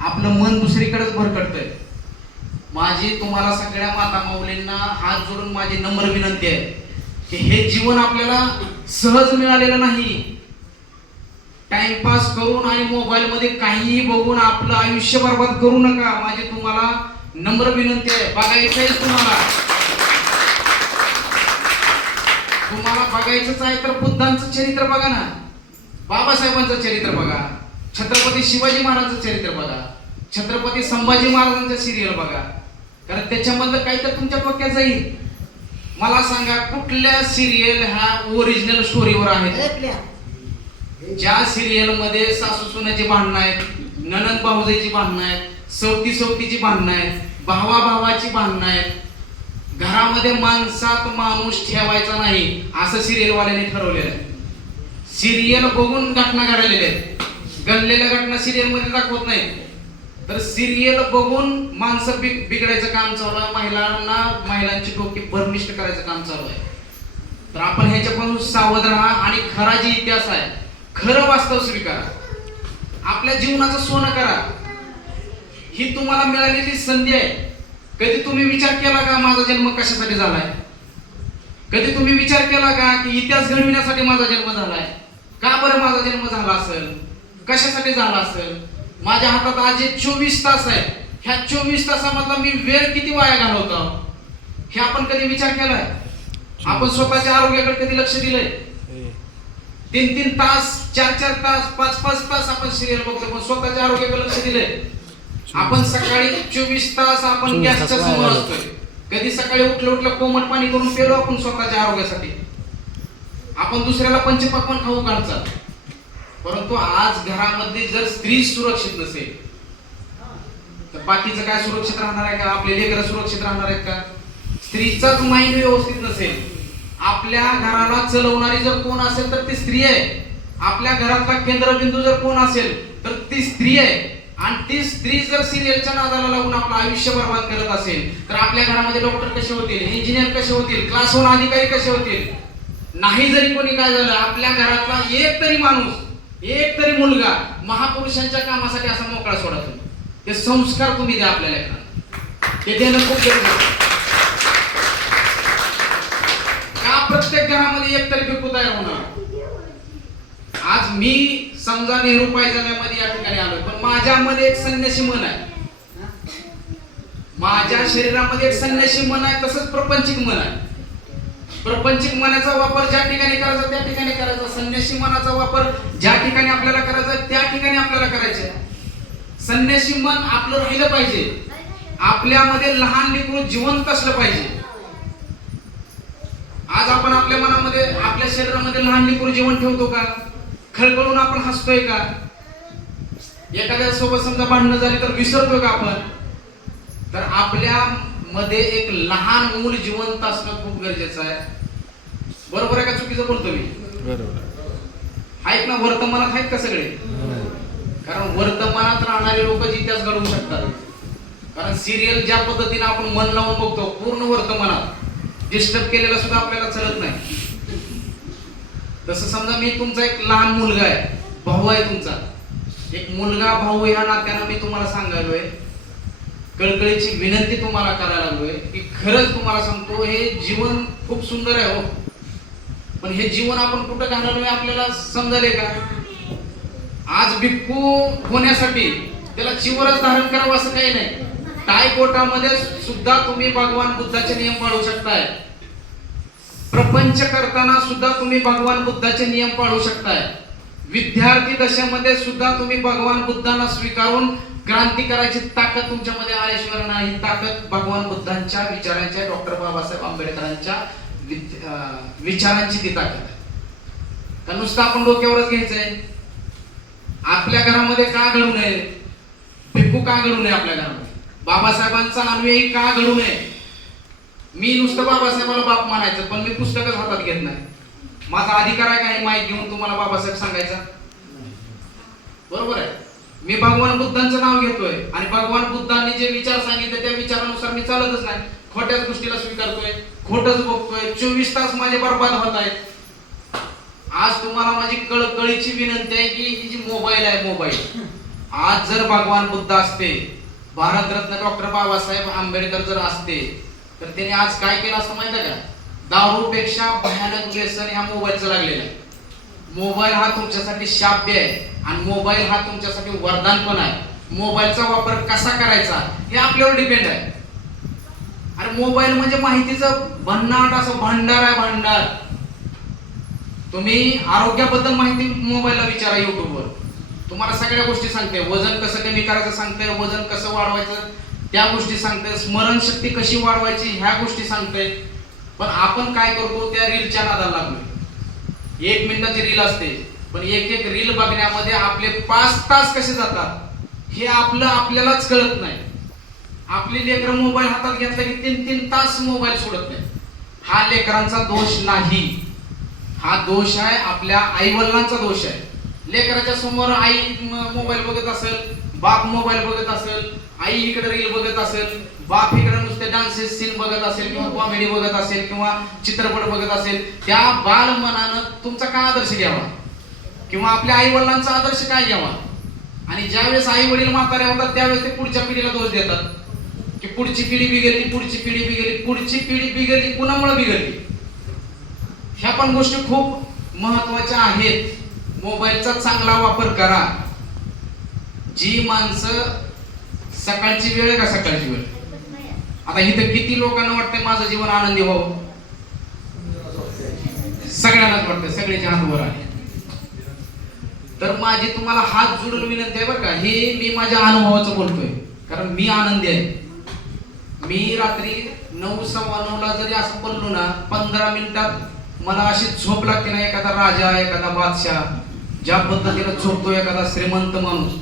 आपलं मन दुसरीकडेच भरकटतंय. माझी तुम्हाला सगळ्या माता माऊलींना हात जोडून माझी नम्र विनंती आहे की हे जीवन आपल्याला सहज मिळालेलं नाही. टाइमपास करून आणि मोबाईल मध्ये काहीही बघून आपलं आयुष्य बर्बाद करू नका. माझी तुम्हाला नम्र विनंती आहे. बघायचंय तुम्हाला बघायचंच आहे तर बुद्धांचं चरित्र बघा ना, बाबासाहेबांचं चरित्र बघा, छत्रपती शिवाजी महाराजांचं चरित्र बघा, छत्रपती संभाजी महाराजांचं सिरियल बघा. कारण त्याच्यामधलं काही तर तुमच्या डोक्यात जाईल. मला सांगा कुठल्या सिरियल ह्या ओरिजिनल स्टोरीवर आहेत? ज्या सिरियल मध्ये सासू सुनाची भांडणं आहेत, ननंद भाऊजाईची भांडणं आहेत, सवती सवतीची भांडणं आहेत, भावा भावाची भांडणं आहेत, घरामध्ये माणसात माणूस ठेवायचा नाही असं सिरियल वाल्याने ठरवलेलं आहे. सिरियल बघून घटना घडलेल्या आहेत. घडलेल्या घटना सिरियल मध्ये दाखवत नाही, तर सिरियल बघून माणसं बिघडायचं काम चालू आहे. महिलांची डोकी भरमिष्ट करायचं काम चालू आहे. तर आपण ह्याच्यापासून सावध राहा आणि खरा जी इतिहास आहे, खरं वास्तव स्वीकारा. आपल्या जीवनाचं सोनं करा. ही तुम्हाला मिळालेली संधी आहे. कधी तुम्ही विचार केला का माझा जन्म कशासाठी झालाय? कधी तुम्ही विचार केला का की इतिहास घडविण्यासाठी माझा जन्म झालाय? का बरं माझा जन्म झाला असेल? कशासाठी झाला असेल? माझ्या हातात आज 24 तास आहे. ह्या 24 तासामधला मी वेळ किती वाया घालवतो हे आपण कधी विचार केलाय? आपण स्वतःच्या आरोग्याकडे कधी लक्ष दिलंय? 3-3 तास, 4-4 तास, 5-5 तास आपण सिरियल बघतो, पण स्वतःच्या आरोग्याकडे लक्ष दिलंय? आपण सकाळी 24 तास आपण गॅसच्या समोर असतोय. कधी सकाळी उठलं कोमट पाणी करून पेलो आपण स्वतःच्या आरोग्यासाठी. आपण दुसऱ्याला पंचपक्वान्न खाऊ घालचा. परंतु आज घरामध्ये जर स्त्री सुरक्षित नसेल तर बाकीचं काय सुरक्षित राहणार आहे का? आपले लेकरं सुरक्षित राहणार आहेत का? स्त्रीचाच माइंड व्यवस्थित नसेल, आपल्या घराला चलवणारी जर कोण असेल तर ती स्त्री आहे. आपल्या घरातला केंद्रबिंदू जर कोण असेल तर ती स्त्री आहे. आणि ती स्त्री जर सिरियलच्या नादाला लागून आपलं आयुष्य बर्बाद करत असेल तर आपल्या घरामध्ये डॉक्टर कसे होतील, इंजिनियर कसे होतील, क्लास 1 अधिकारी कसे होतील? नाही जरी कोणी काय झालं, आपल्या घरातला एक तरी माणूस, एक तरी मुलगा महापुरुषांच्या कामासाठी असा मोकळा सोडा. तुम्ही ते संस्कार तुम्ही द्या आपल्या लेकरांना. ते देणं खूप गरजेचं आहे. का प्रत्येक घरामध्ये एक तरी भिक्खू तयार होणार? आज मी समजा नेहरू पायजाण्यामध्ये या ठिकाणी आलोय, पण माझ्यामध्ये एक संन्यासी मन आहे. माझ्या शरीरामध्ये एक संन्यासी मन आहे, तसंच प्रपंचिक मन आहे. प्रपंचिक मनाचा वापर ज्या ठिकाणी करायचा त्या ठिकाणी करायचा. संन्यासी मनाचा वापर ज्या ठिकाणी आपल्याला करायचा त्या ठिकाणी आपल्याला करायचा. संन्यासी मन आपलं राहिलं पाहिजे. आपल्यामध्ये लहान लेकरू जिवंत असलं पाहिजे. आज आपण आपल्या मनामध्ये, आपल्या शरीरामध्ये लहान लेकरू जीवन ठेवतो का? खळखळून आपण हसतोय का? एखाद्या सोबत समजा भांडणं झाली तर विसरतोय का आपण? तर आपल्या मध्ये एक लहान मूल जिवंत असणं खूप गरजेचं आहे. बरोबर आहे का चुकीचं बोलतो मी? बरोबर आहेत ना? वर्तमानात आहेत का सगळे? कारण वर्तमानात राहणारे लोक इतिहास घडवू शकतात. कारण सिरियल ज्या पद्धतीने आपण मन लावून बघतो, पूर्ण वर्तमानात डिस्टर्ब केलेला सुद्धा आपल्याला चलत नाही. तसं समजा मी तुमचा एक लहान मुलगा आहे, भाऊ आहे तुमचा, एक मुलगा भाऊ या नात्यानं मी तुम्हाला सांगायलोय, कळकळीची विनंती तुम्हाला करायला लागलोय की खरंच तुम्हाला सांगतो हे जीवन खूप सुंदर आहे हो, पण हे जीवन आपण कुठं घालवलोय आपल्याला समजायले का? आज भिक्खू होण्यासाठी त्याला चिवरच धारण करावं असं काही नाही. टाय कोटामध्ये सुद्धा तुम्ही भगवान बुद्धाचे नियम पाळू शकताय. प्रपंच करताना सुद्धा तुम्ही भगवान बुद्धाचे नियम पाळू शकताय. विद्यार्थी दशेमध्ये सुद्धा तुम्ही भगवान बुद्धांना स्वीकारून क्रांती करायची ताकद तुमच्यामध्ये आल्याशिवाय नाही. ताकद भगवान बुद्धांच्या विचारांच्या, डॉक्टर बाबासाहेब आंबेडकरांच्या विचारांची ती ताकद आहे. का नुसतं आपण डोक्यावरच घ्यायचंय? आपल्या घरामध्ये का घडू नये? भिक्खू का घडू नये आपल्या घरामध्ये? बाबासाहेबांचा अन्वयी का घडू नये? मी नुसतं बाबासाहेबाला बाप मानायचं, पण मी पुस्तकच हातात घेत नाही. माझा अधिकार आहे का हे माईक घेऊन तुम्हाला बाबासाहेब सांगायचा? बरोबर आहे. मी भगवान बुद्धांचं नाव घेतोय आणि भगवान बुद्धांनी जे विचार सांगितले त्या विचारानुसार मी चालतच नाही. खोट्याच गोष्टीला स्वीकारतोय, खोटच बघतोय, 24 तास माझे बर्बाद होत आहेत. आज तुम्हाला माझी कळकळीची विनंती आहे की ही जी मोबाईल आहे, मोबाईल आज जर भगवान बुद्ध असते, भारतरत्न डॉक्टर बाबासाहेब आंबेडकर जर असते, तर त्यांनी आज काय केलं असतं माहिती आहे का? दारूपेक्षा भयानक व्यसन ह्या मोबाईलचं लागलेलं आहे. मोबाईल हा तुमच्यासाठी शाप्य आहे आणि मोबाईल हा तुमच्यासाठी वरदान पण आहे. मोबाईलचा वापर कसा करायचा हे आपल्यावर डिपेंड आहे. आणि मोबाईल म्हणजे माहितीचं भन्नाट असं भांडार आहे, भांडार. तुम्ही आरोग्याबद्दल माहिती मोबाईलला विचारा, युट्यूबवर तुम्हाला सगळ्या गोष्टी सांगते. वजन कसं कमी करायचं सांगते, वजन कसं वाढवायचं त्या गोष्टी सांगते, स्मरणशक्ती कशी वाढवायची ह्या गोष्टी सांगते. पण आपण काय करतो, त्या रीलच्या नादाला लागलोय. 1 मिनिटाची रील असते, पण एक एक रील बघण्यामध्ये आपले 5 तास कसे जातात हे आपल्यालाच कळत नाही. आपली लेकरं मोबाईल हातात घेतला की 3-3 तास मोबाईल सोडत नाही. हा लेकरांचा दोष नाही, हा दोष आहे आपल्या आई-वडिलांचा दोष आहे. लेकराच्या समोर आई मोबाईल बघत असेल, बाप मोबाईल बघत असेल, आई इकडे रील बघत असेल, बाप इकडे नुसते डान्सेस सीन बघत असेल किंवा कॉमेडी बघत असेल किंवा चित्रपट बघत असेल, त्या बालमनानं तुमचा काय आदर्श घ्यावा किंवा आपल्या आई वडिलांचा आदर्श काय घ्यावा? आणि ज्यावेळेस आई वडील म्हातारे होतात त्यावेळेस ते पुढच्या पिढीला दोष देतात की पुढची पिढी बिघडली, पुढची पिढी बिघडली. पुढची पिढी बिघडली कुणामुळे बिघडली? ह्या पण गोष्टी खूप महत्वाच्या आहेत. मोबाईलचा चांगला वापर करा. जी माणसं सकाळची वेळ आहे का, सकाळची वेळ आता इथं किती लोकांना वाटतंय माझं जीवन आनंदी व्हावं? सगळ्यांनाच वाटतंय, सगळ्याच्या हात वर आहे. तर माझी तुम्हाला हात जोडून विनंती आहे बरं का, हे मी माझ्या अनुभवाचं बोलतोय कारण मी आनंदी आहे. मी रात्री 9:15 जरी असं बोललो ना, 15 मिनिटात मला अशी झोप लागते ना. एखादा राजा, एखादा बादशाह ज्या पद्धतीने झोपतो, एखादा श्रीमंत माणूस,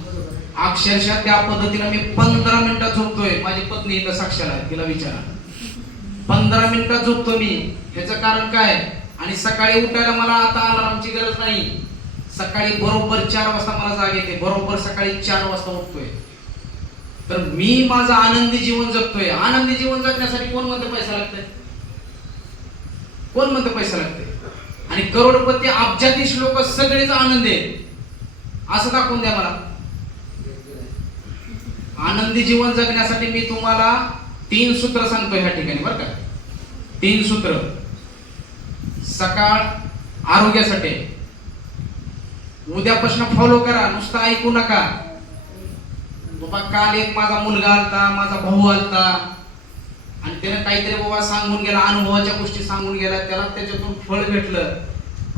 अक्षरशः त्या पद्धतीने मी 15 मिनिटात झोपतोय. माझी पत्नी इथं साक्षर आहे, तिला विचारा. 15 मिनिटात झोपतो मी. ह्याचं कारण काय? आणि सकाळी उठायला मला आता अलार्मची गरज नाही. सकाळी बरोबर 4 वाजता मला जाग येते, बरोबर सकाळी 4 वाजता उठतोय. तर मी माझं आनंदी जीवन जगतोय. आनंदी जीवन जगण्यासाठी कोण म्हणतं पैसा लागतंय? कोण म्हणतं पैसा लागतंय? आणि करोडपती अब्जाधीश लोक सगळेच आनंदी आहेत असं दाखवून द्या मला. आनंदी जीवन जगण्यासाठी मी तुम्हाला 3 सूत्र सांगतोय ह्या ठिकाणी बरं का. 3 सूत्र. सकाळ आरोग्यासाठी उद्यापासून फॉलो करा, नुसतं ऐकू नका. बाबा काल एक माझा मुलगा आलता, माझा भाऊ आलता आणि त्याने काहीतरी बाबा सांगून गेला, अनुभवाच्या गोष्टी सांगून गेला, त्याला त्याच्यातून फळ भेटलं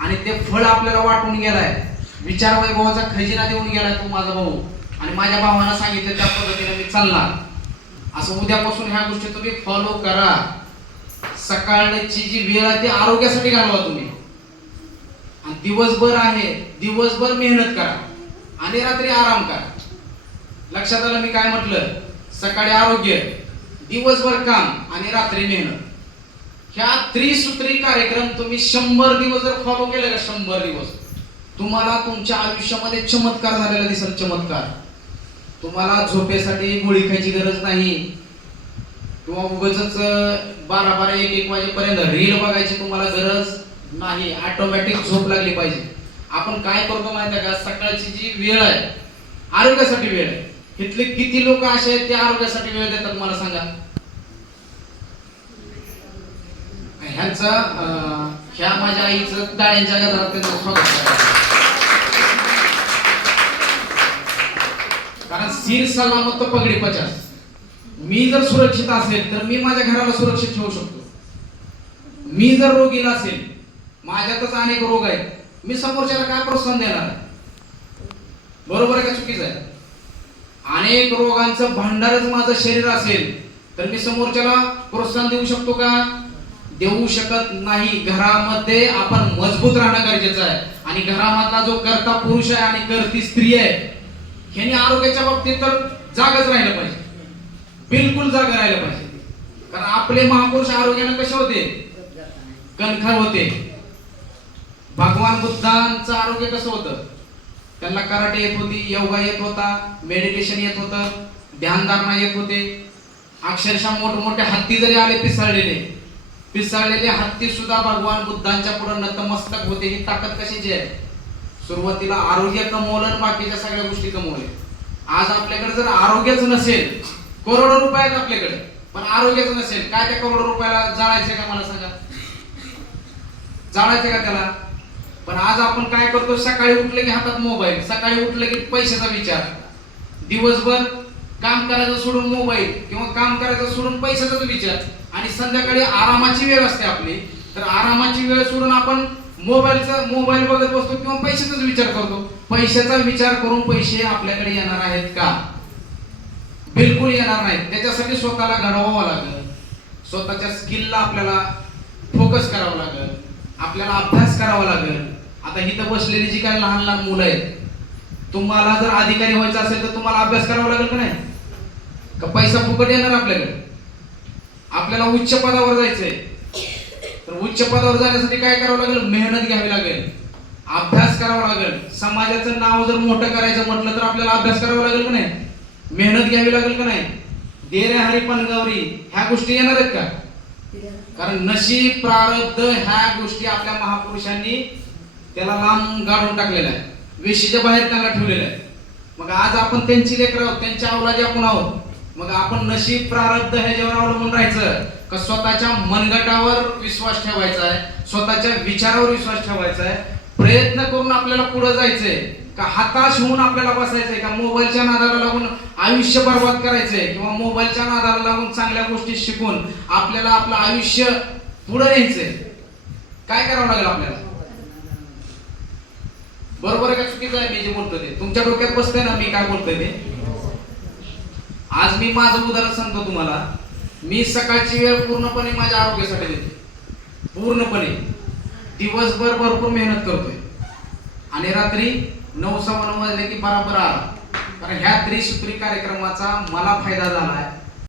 आणि ते फळ आपल्याला वाटून गेलाय. विचार वैभवाचा खजिना देऊन गेलाय तो माझा भाऊ. आणि माझ्या भावानं सांगितलं त्या पद्धतीने मी चालला. असं उद्यापासून ह्या गोष्टी तुम्ही फॉलो करा. सकाळची जी वेळ आहे ती आरोग्यासाठी घालवा तुम्ही. आणि दिवसभर आहे, दिवसभर मेहनत करा आणि रात्री आराम करा. लक्षात आलं मी काय म्हटलं? सकाळी आरोग्य, दिवसभर काम आणि रात्री मेहनत. ह्या त्रिसूत्री कार्यक्रम तुम्ही 100 दिवस जर फॉलो केले का, 100 दिवस, तुम्हाला तुमच्या आयुष्यामध्ये चमत्कार झालेला दिसेल. चमत्कार. तुम्हाला झोपेसाठी गोळी खायची गरज नाही किंवा उगाचच 12-12, 1-1 वाजेपर्यंत रील बघायची तुम्हाला गरज नाही. ऑटोमॅटिक झोप लागली पाहिजे. आपण काय करतो माहिती आहे का? सकाळची जी वेळ आहे आरोग्यासाठी वेळ आहे. इथले किती लोक असे आहेत ते आरोग्यासाठी वेळ देतात मला सांगा? ह्यांचा ह्या माझ्या आईचं टाळ्यांच्या गजरात त्यांचं स्वागत करायचं. कारण सिर सलामत तो पगडी 50. मी जर सुरक्षित असेल तर मी माझ्या घराला सुरक्षित ठेवू शकतो. मी जर रोगीला असेल, माझ्यातच अनेक रोग आहेत, मी समोरच्याला काय प्रोत्साहन देणार? बरोबर आहे का चुकीचं आहे? अनेक रोगांचं भांडारच माझं शरीर असेल तर मी समोरच्याला प्रोत्साहन देऊ शकतो का? देऊ शकत नाही. घरामध्ये आपण मजबूत राहणं गरजेचं आहे. आणि घरामधला जो कर्ता पुरुष आहे आणि करती स्त्री आहे, ह्यांनी आरोग्याच्या बाबतीत तर जागच राहिलं पाहिजे, बिलकुल जागा राहिलं पाहिजे. कारण आपले महापुरुष आरोग्याने कसे होते? कणखर होते. भगवान बुद्धांचं आरोग्य कसं होतं? त्यांना कराटे येत होती, योगा येत होता, मेडिटेशन येत होतं, ध्यानधारणा येत होते. अक्षरशः मोठमोठे हत्ती जरी आले पिसळलेले पिसाळलेले हत्ती सुद्धा भगवान बुद्धांच्या पुढे नतमस्तक होते. ही ताकद कशाची आहे? सुरुवातीला आरोग्य कमवलं आणि बाकीच्या सगळ्या गोष्टी कमवल्या. आज आपल्याकडे जर आरोग्यच नसेल, करोडो रुपये आहेत आपल्याकडे, पण आरोग्यच नसेल, काय त्या करोडो रुपयाला जाळायचे का? मला सांगा, जाळायचे का त्याला? पण आज आपण काय करतो? सकाळी उठले की हातात मोबाईल, सकाळी उठले की पैशाचा विचार, दिवसभर काम करायचं सोडून मोबाईल किंवा काम करायचं सोडून पैशाचाच विचार, आणि संध्याकाळी आरामाची वेळ असते आपली, तर आरामाची वेळ सोडून आपण मोबाईल बघत बसतो किंवा पैशाचाच विचार करतो. पैशाचा विचार करून पैसे आपल्याकडे येणार आहेत का? बिलकुल येणार नाहीत. त्याच्यासाठी स्वतःला घडवावं लागेल, स्वतःच्या स्किलला आपल्याला फोकस करावं लागेल, आपल्याला अभ्यास करावा लागेल. आता इथं बसलेली जी काही लहान लहान मुलं आहेत, तुम्हाला जर अधिकारी व्हायचं असेल तर तुम्हाला अभ्यास करावा लागेल का नाही? का पैसा फुकट येणार आपल्याकडे? आपल्याला उच्च पदावर जायचंय, तर उच्च पदावर जाण्यासाठी काय करावं लागेल? मेहनत घ्यावी लागेल, अभ्यास करावा लागेल. समाजाचं नाव जर मोठं करायचं म्हटलं तर आपल्याला अभ्यास करावा लागेल का नाही? मेहनत घ्यावी लागेल का नाही? देरे हरी पनगवरी ह्या गोष्टी येणार आहेत का? कारण नशीब, प्रारब्ध ह्या गोष्टी आपल्या महापुरुषांनी त्याला लांब गाडून टाकलेल्या आहे, वेशीच्या बाहेर त्यांना ठेवलेलं आहे. मग आज आपण त्यांची लेकरं आहोत, त्यांच्या अवलादी आपण आहोत. मग आपण नशीब, प्रारब्ध ह्याच्यावर अवलंबून राहायचं का स्वतःच्या मनगटावर विश्वास ठेवायचा आहे, स्वतःच्या विचारावर विश्वास ठेवायचा आहे, प्रयत्न करून आपल्याला पुढे जायचंय का हताश होऊन आपल्याला बसायचंय का मोबाईलच्या नादाला लागून आयुष्य बर्बाद करायचंय किंवा मोबाईलच्या नादाला लागून चांगल्या गोष्टी शिकून आपल्याला आपलं आयुष्य पुढे न्यायचंय? काय करावं लागेल आपल्याला? बरोबर आहे का चुकीचं आहे मी जे बोलतो ते? तुमच्या डोक्यात बसतंय ना मी काय बोलतोय ते? आज मी माझं उदाहरण सांगतो तुम्हाला. मी सकाळची वेळ पूर्णपणे माझ्या आरोग्यासाठी देतो, पूर्णपणे दिवसभर भरपूर मेहनत करतोय आणि रात्री 9:15 वाजले की बराबर आराम. कारण ह्या त्रिसूत्री कार्यक्रमाचा मला फायदा झालाय,